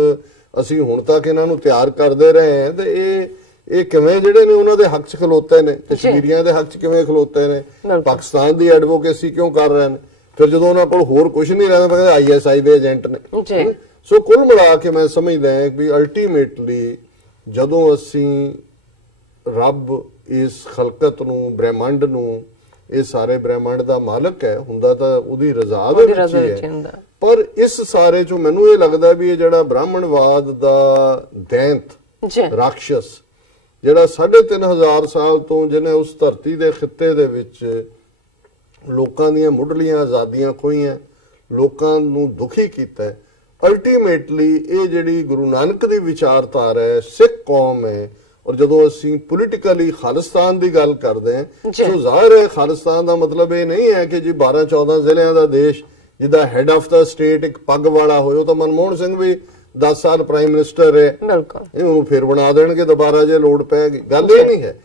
ਅਸੀਂ ਹੁਣ ਤੱਕ ਇਹਨਾਂ ਨੂੰ ਤਿਆਰ ਕਰਦੇ ਰਹੇ ਹਾਂ ਤੇ ਇਹ ਕਿਵੇਂ ਜਿਹੜੇ ਨੇ ਉਹਨਾਂ ਦੇ ਹੱਕ 'ਚ ਖਲੋਤੇ ਨੇ, ਕਸ਼ਮੀਰੀਆਂ ਦੇ ਹੱਕ 'ਚ ਕਿਵੇਂ ਖਲੋਤੇ ਨੇ, ਪਾਕਿਸਤਾਨ ਦੀ ਐਡਵੋਕੇਸੀ ਕਿਉਂ ਕਰ ਰਹੇ ਨੇ। ਫਿਰ ਜਦੋਂ ਉਹਨਾਂ ਕੋਲ ਹੋਰ ਕੁਝ ਨਹੀਂ ਰਹਿੰਦਾ, ISI ਦੇ ਏਜੰਟ ਨੇ। ਸੋ ਕੁੱਲ ਮਿਲਾ ਕੇ ਮੈਂ ਸਮਝਦਾ ਹਾਂ ਕਿ ਅਲਟੀਮੇਟਲੀ ਜਦੋਂ ਅਸੀਂ ਰੱਬ ਇਸ ਖਲਕਤ ਨੂੰ, ਬ੍ਰਹਿਮੰਡ ਨੂੰ, ਇਹ ਸਾਰੇ ਬ੍ਰਹਿਮੰਡ ਦਾ ਮਾਲਕ ਹੈ, ਹੁੰਦਾ ਤਾਂ ਉਹਦੀ ਰਜ਼ਾ ਦੇ ਵਿੱਚ ਹੀ ਹੈ। ਪਰ ਇਸ ਸਾਰੇ ਚੋਂ ਮੈਨੂੰ ਇਹ ਲੱਗਦਾ ਵੀ ਇਹ ਜਿਹੜਾ ਬ੍ਰਾਹਮਣਵਾਦ ਦਾ ਦੈਂਤ ਰਾਖਸ਼ਸ ਜਿਹੜਾ 3500 ਸਾਲ ਤੋਂ ਜਿਹਨੇ ਉਸ ਧਰਤੀ ਦੇ ਖਿੱਤੇ ਦੇ ਵਿੱਚ ਲੋਕਾਂ ਦੀਆਂ ਮੁੱਢਲੀਆਂ ਆਜ਼ਾਦੀਆਂ ਖੋਹੀਆਂ, ਲੋਕਾਂ ਨੂੰ ਦੁਖੀ ਕੀਤਾ, ਅਲਟੀਮੇਟਲੀ ਇਹ ਜਿਹੜੀ ਗੁਰੂ ਨਾਨਕ ਦੀ ਵਿਚਾਰਧਾਰਾ ਹੈ, ਸਿੱਖ ਕੌਮ ਹੈ। ਔਰ ਜਦੋਂ ਅਸੀਂ ਪੋਲੀਟੀਕਲੀ ਖਾਲਿਸਤਾਨ ਦੀ ਗੱਲ ਕਰਦੇ ਹਾਂ ਸੋ ਜ਼ਾਹਿਰ ਹੈ ਖਾਲਿਸਤਾਨ ਦਾ ਮਤਲਬ ਇਹ ਨਹੀਂ ਹੈ ਕਿ ਜੀ 12-14 ਜ਼ਿਲ੍ਹਿਆਂ ਦਾ ਦੇਸ਼ ਜਿਹਦਾ ਹੈਡ ਆਫ ਦਾ ਸਟੇਟ ਇੱਕ ਪੱਗ ਵਾਲਾ ਹੋਏ। ਉਹ ਤਾਂ ਮਨਮੋਹਨ ਸਿੰਘ ਵੀ 10 ਸਾਲ ਪ੍ਰਾਈਮ ਮਿਨਿਸਟਰ ਹੈ, ਇਹਨੂੰ ਫਿਰ ਬਣਾ ਦੇਣਗੇ ਦੁਬਾਰਾ ਜੇ ਲੋੜ ਪੈਗੀ। ਗੱਲ ਇਹ ਨਹੀਂ ਹੈ,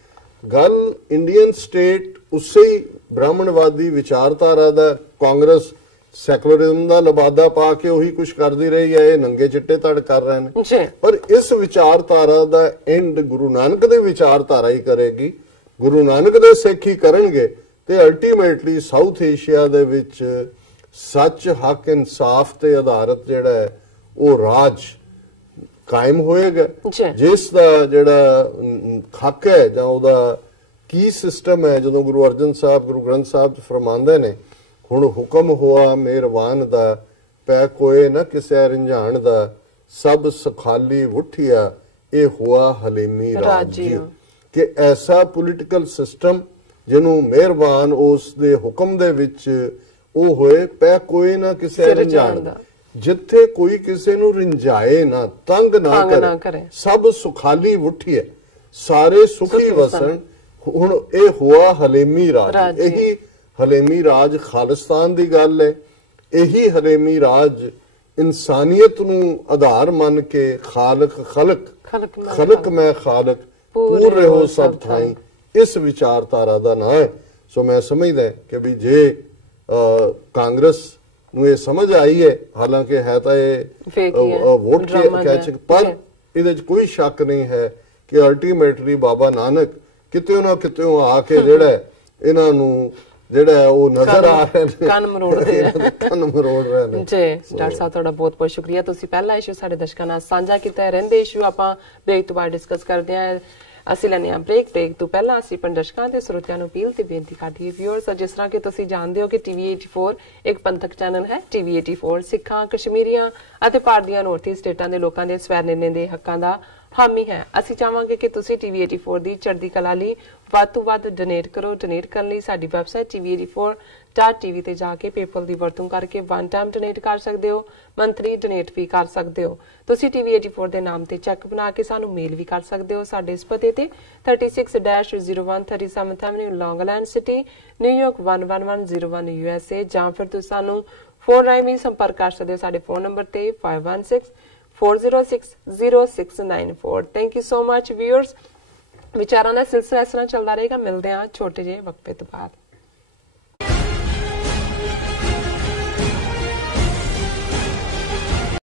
ਗੱਲ ਇੰਡੀਅਨ ਸਟੇਟ ਉਸੇ ਹੀ ਬ੍ਰਾਹਮਣਵਾਦੀ ਵਿਚਾਰਧਾਰਾ ਦਾ, ਕਾਂਗਰਸ ਸੈਕੂਲਰਿਜ਼ਮ ਦਾ ਲਬਾਦਾ ਪਾ ਕੇ ਉਹੀ ਕੁਝ ਕਰਦੀ ਰਹੀ ਹੈ। ਇਹ ਨੰਗੇ ਚਿੱਟੇ ਧੜ ਕਰ ਰਹੇ ਨੇ, ਪਰ ਇਸ ਵਿਚਾਰਧਾਰਾ ਦਾ ਐਂਡ ਗੁਰੂ ਨਾਨਕ ਦੇ ਵਿਚਾਰਧਾਰਾ ਹੀ ਕਰੇਗੀ, ਗੁਰੂ ਨਾਨਕ ਦੇ ਸਿੱਖ ਹੀ ਕਰਨਗੇ ਤੇ ਅਲਟੀਮੇਟਲੀ ਸਾਊਥ ਏਸ਼ੀਆ ਦੇ ਵਿੱਚ ਸੱਚ, ਹੱਕ, ਇਨਸਾਫ ਤੇ ਆਧਾਰਿਤ ਜਿਹੜਾ ਹੈ ਉਹ ਰਾਜ ਕਾਇਮ ਹੋਏਗਾ। ਜਿਸ ਦਾ ਜਿਹੜਾ ਹੱਕ ਹੈ ਜਾਂ ਉਹਦਾ ਕੀ ਸਿਸਟਮ ਹੈ, ਜਦੋਂ ਗੁਰੂ ਅਰਜਨ ਸਾਹਿਬ ਗੁਰੂ ਗ੍ਰੰਥ ਸਾਹਿਬ ਚ ਫਰਮਾਉਂਦੇ ਨੇ, ਹੁਣ ਹੁਕਮ ਹੋਆ ਮਿਹਰਬਾਨ ਦਾ, ਪੈ ਕੋਏ ਨਾ ਕਿਸੇ ਰੰਝਾਣ ਦਾ, ਸਭ ਸਖਾਲੀ ਉਠਿਆ ਇਹ ਹੋਆ ਹਲੀਮੀ ਰਾਜੀਓ। ਕਿ ਐਸਾ ਪੋਲੀਟੀਕਲ ਸਿਸਟਮ ਜਿਹਨੂੰ ਮਿਹਰਬਾਨ ਉਸ ਦੇ ਹੁਕਮ ਦੇ ਵਿੱਚ ਉਹ ਹੋਏ, ਪੈ ਕੋਏ ਨਾ ਕਿਸੇ ਰੰਝਾਣ ਦਾ, ਜਿੱਥੇ ਕੋਈ ਕਿਸੇ ਨੂੰ ਰਿੰਝਾਏ ਨਾ, ਤੰਗ ਨਾ ਕਰੇ, ਸਭ ਸੁਖਾਲੀ ਉਠਿਆ, ਸਾਰੇ ਸੁਖੀ ਵਸਣ। ਹੁਣ ਇਹ ਹੋਆ ਹਲੀਮੀ ਰਾਜ, ਇਹੀ ਹਲੇਮੀ ਰਾਜ ਖਾਲਿਸਤਾਨ ਦੀ ਗੱਲ ਹੈ। ਇਹੀ ਹਲੇਮੀ ਰਾਜ ਇਨਸਾਨੀਅਤ ਨੂੰ ਆਧਾਰ ਮੰਨ ਕੇ ਖਲਕ ਮੈਂ ਖਾਲਕ ਪੂਰ ਰਹੋ ਸਭ ਥਾਈ, ਇਸ ਵਿਚਾਰਧਾਰਾ ਦਾ ਨਾਂ ਹੈ। ਸੋ ਮੈਂ ਸਮਝਦਾ ਕਿ ਵੀ ਜੇ ਕਾਂਗਰਸ ਨੂੰ ਇਹ ਸਮਝ ਆਈ ਹੈ, ਹਾਲਾਂਕਿ ਹੈ ਤਾਂ ਇਹ ਵੋਟ ਕੈਚ, ਪਰ ਇਹਦੇ 'ਚ ਕੋਈ ਸ਼ੱਕ ਨਹੀਂ ਹੈ ਕਿ ਅਲਟੀਮੇਟਲੀ ਬਾਬਾ ਨਾਨਕ ਕਿਤੇ ਨਾ ਕਿਤੇ ਆ ਕੇ ਜਿਹੜਾ ਇਹਨਾਂ ਨੂੰ ਜਿਹੜਾ ਉਹ ਨਜ਼ਰ ਆ ਰਿਹਾ ਨੇ, ਕੰਨ ਮਰੋੜ ਰਹੇ ਨੇ। ਜੀ ਡਾਕਟਰ ਸਾਹਿਬ ਤੁਹਾਡਾ ਬਹੁਤ ਬਹੁਤ ਸ਼ੁਕਰੀਆ। ਤੁਸੀਂ ਪਹਿਲਾ ਇਸ਼ੂ ਸਾਡੇ ਦਰਸ਼ਕਾਂ ਨਾਲ ਸਾਂਝਾ ਕੀਤਾ। ਰਹਿੰਦੇ ਇਸ਼ੂ ਆਪਾਂ ਬ੍ਰੇਕ ਤੋਂ ਬਾਅਦ ਡਿਸਕਸ ਕਰਦੇ ਹਾਂ। ਅਸੀਂ ਲੈਣੇ ਆ ਬ੍ਰੇਕ ਤੋਂ ਪਹਿਲਾਂ ਅਸੀਂ ਆਪਣੇ ਦਰਸ਼ਕਾਂ ਤੇ ਸਰੋਤਿਆਂ ਨੂੰ ਅਪੀਲ ਤੇ ਬੇਨਤੀ ਕਰਦੀ ਹੈ ਵਿਊਅਰਸ, ਜਿਸ ਤਰ੍ਹਾਂ ਕਿ ਤੁਸੀਂ ਜਾਣਦੇ ਹੋ ਕਿ TV 84 ਇੱਕ ਪੰਥਕ ਚੈਨਲ ਹੈ। TV 84 ਸਿੱਖਾਂ, ਕਸ਼ਮੀਰੀਆਂ ਅਤੇ ਭਾਰਤ ਦੀਆਂ ਨੌਰਥ ਈਸਟ ਸਟੇਟਾਂ ਦੇ ਲੋਕਾਂ ਦੇ ਸਵੈ ਨਿਰਣੇ ਦੇ ਹੱਕਾਂ ਦਾ ਹਾਮੀ ਹੈ। ਅਸੀਂ ਚਾਹਾਂਗੇ ਕਿ ਤੁਸੀਂ TV 84 ਦੀ ਚੜ੍ਹਦੀ ਕਲਾ ਲਈ ਵੱਧ ਤੋਂ ਵੱਧ ਡੋਨੇਟ ਕਰੋ। ਡੋਨੇਟ ਕਰਨ ਲਈ ਸਾਡੀ ਵੈਬਸਾਈਟ tv84.tv ਤੇ ਜਾ ਕੇ ਪੇਪਲ ਦੀ ਵਰਤੋਂ ਕਰਕੇ ਵਨ ਟਾਈਮ ਡੋਨੇਟ ਕਰ ਸਕਦੇ ਹੋ, ਮੰਥਲੀ ਡੋਨੇਟ ਵੀ ਕਰ ਸਕਦੇ ਹੋ। ਤੁਸੀਂ TV84 ਦੇ ਨਾਮ ਤੇ ਚੈੱਕ ਬਣਾ ਕੇ ਸਾਨੂੰ ਮੇਲ ਵੀ ਕਰ ਸਕਦੇ ਹੋ ਸਾਡੇ ਇਸ ਪਤੇ ਤੇ 36-01 37th Avenue, Long Island City, New York 11101 USA, ਜਾਂ ਫਿਰ ਤੁਸੀਂ ਸਾਨੂੰ ਫੋਨ ਰਾਹੀਂ ਵੀ ਸੰਪਰਕ ਕਰ ਸਕਦੇ ਹੋ ਸਾਡੇ ਫੋਨ ਨੰਬਰ ਤੇ 5164060694। Thank you so much viewers. ਵਿਚਾਰਾਂ ਦਾ ਸਿਲਸਿਲਾ ਇਸ ਤਰ੍ਹਾਂ ਚੱਲਦਾ ਰਹੇਗਾ। ਮਿਲਦੇ ਹਾਂ ਛੋਟੇ ਜਿਹੇ ਵਕਫੇ ਤੋਂ ਬਾਅਦ।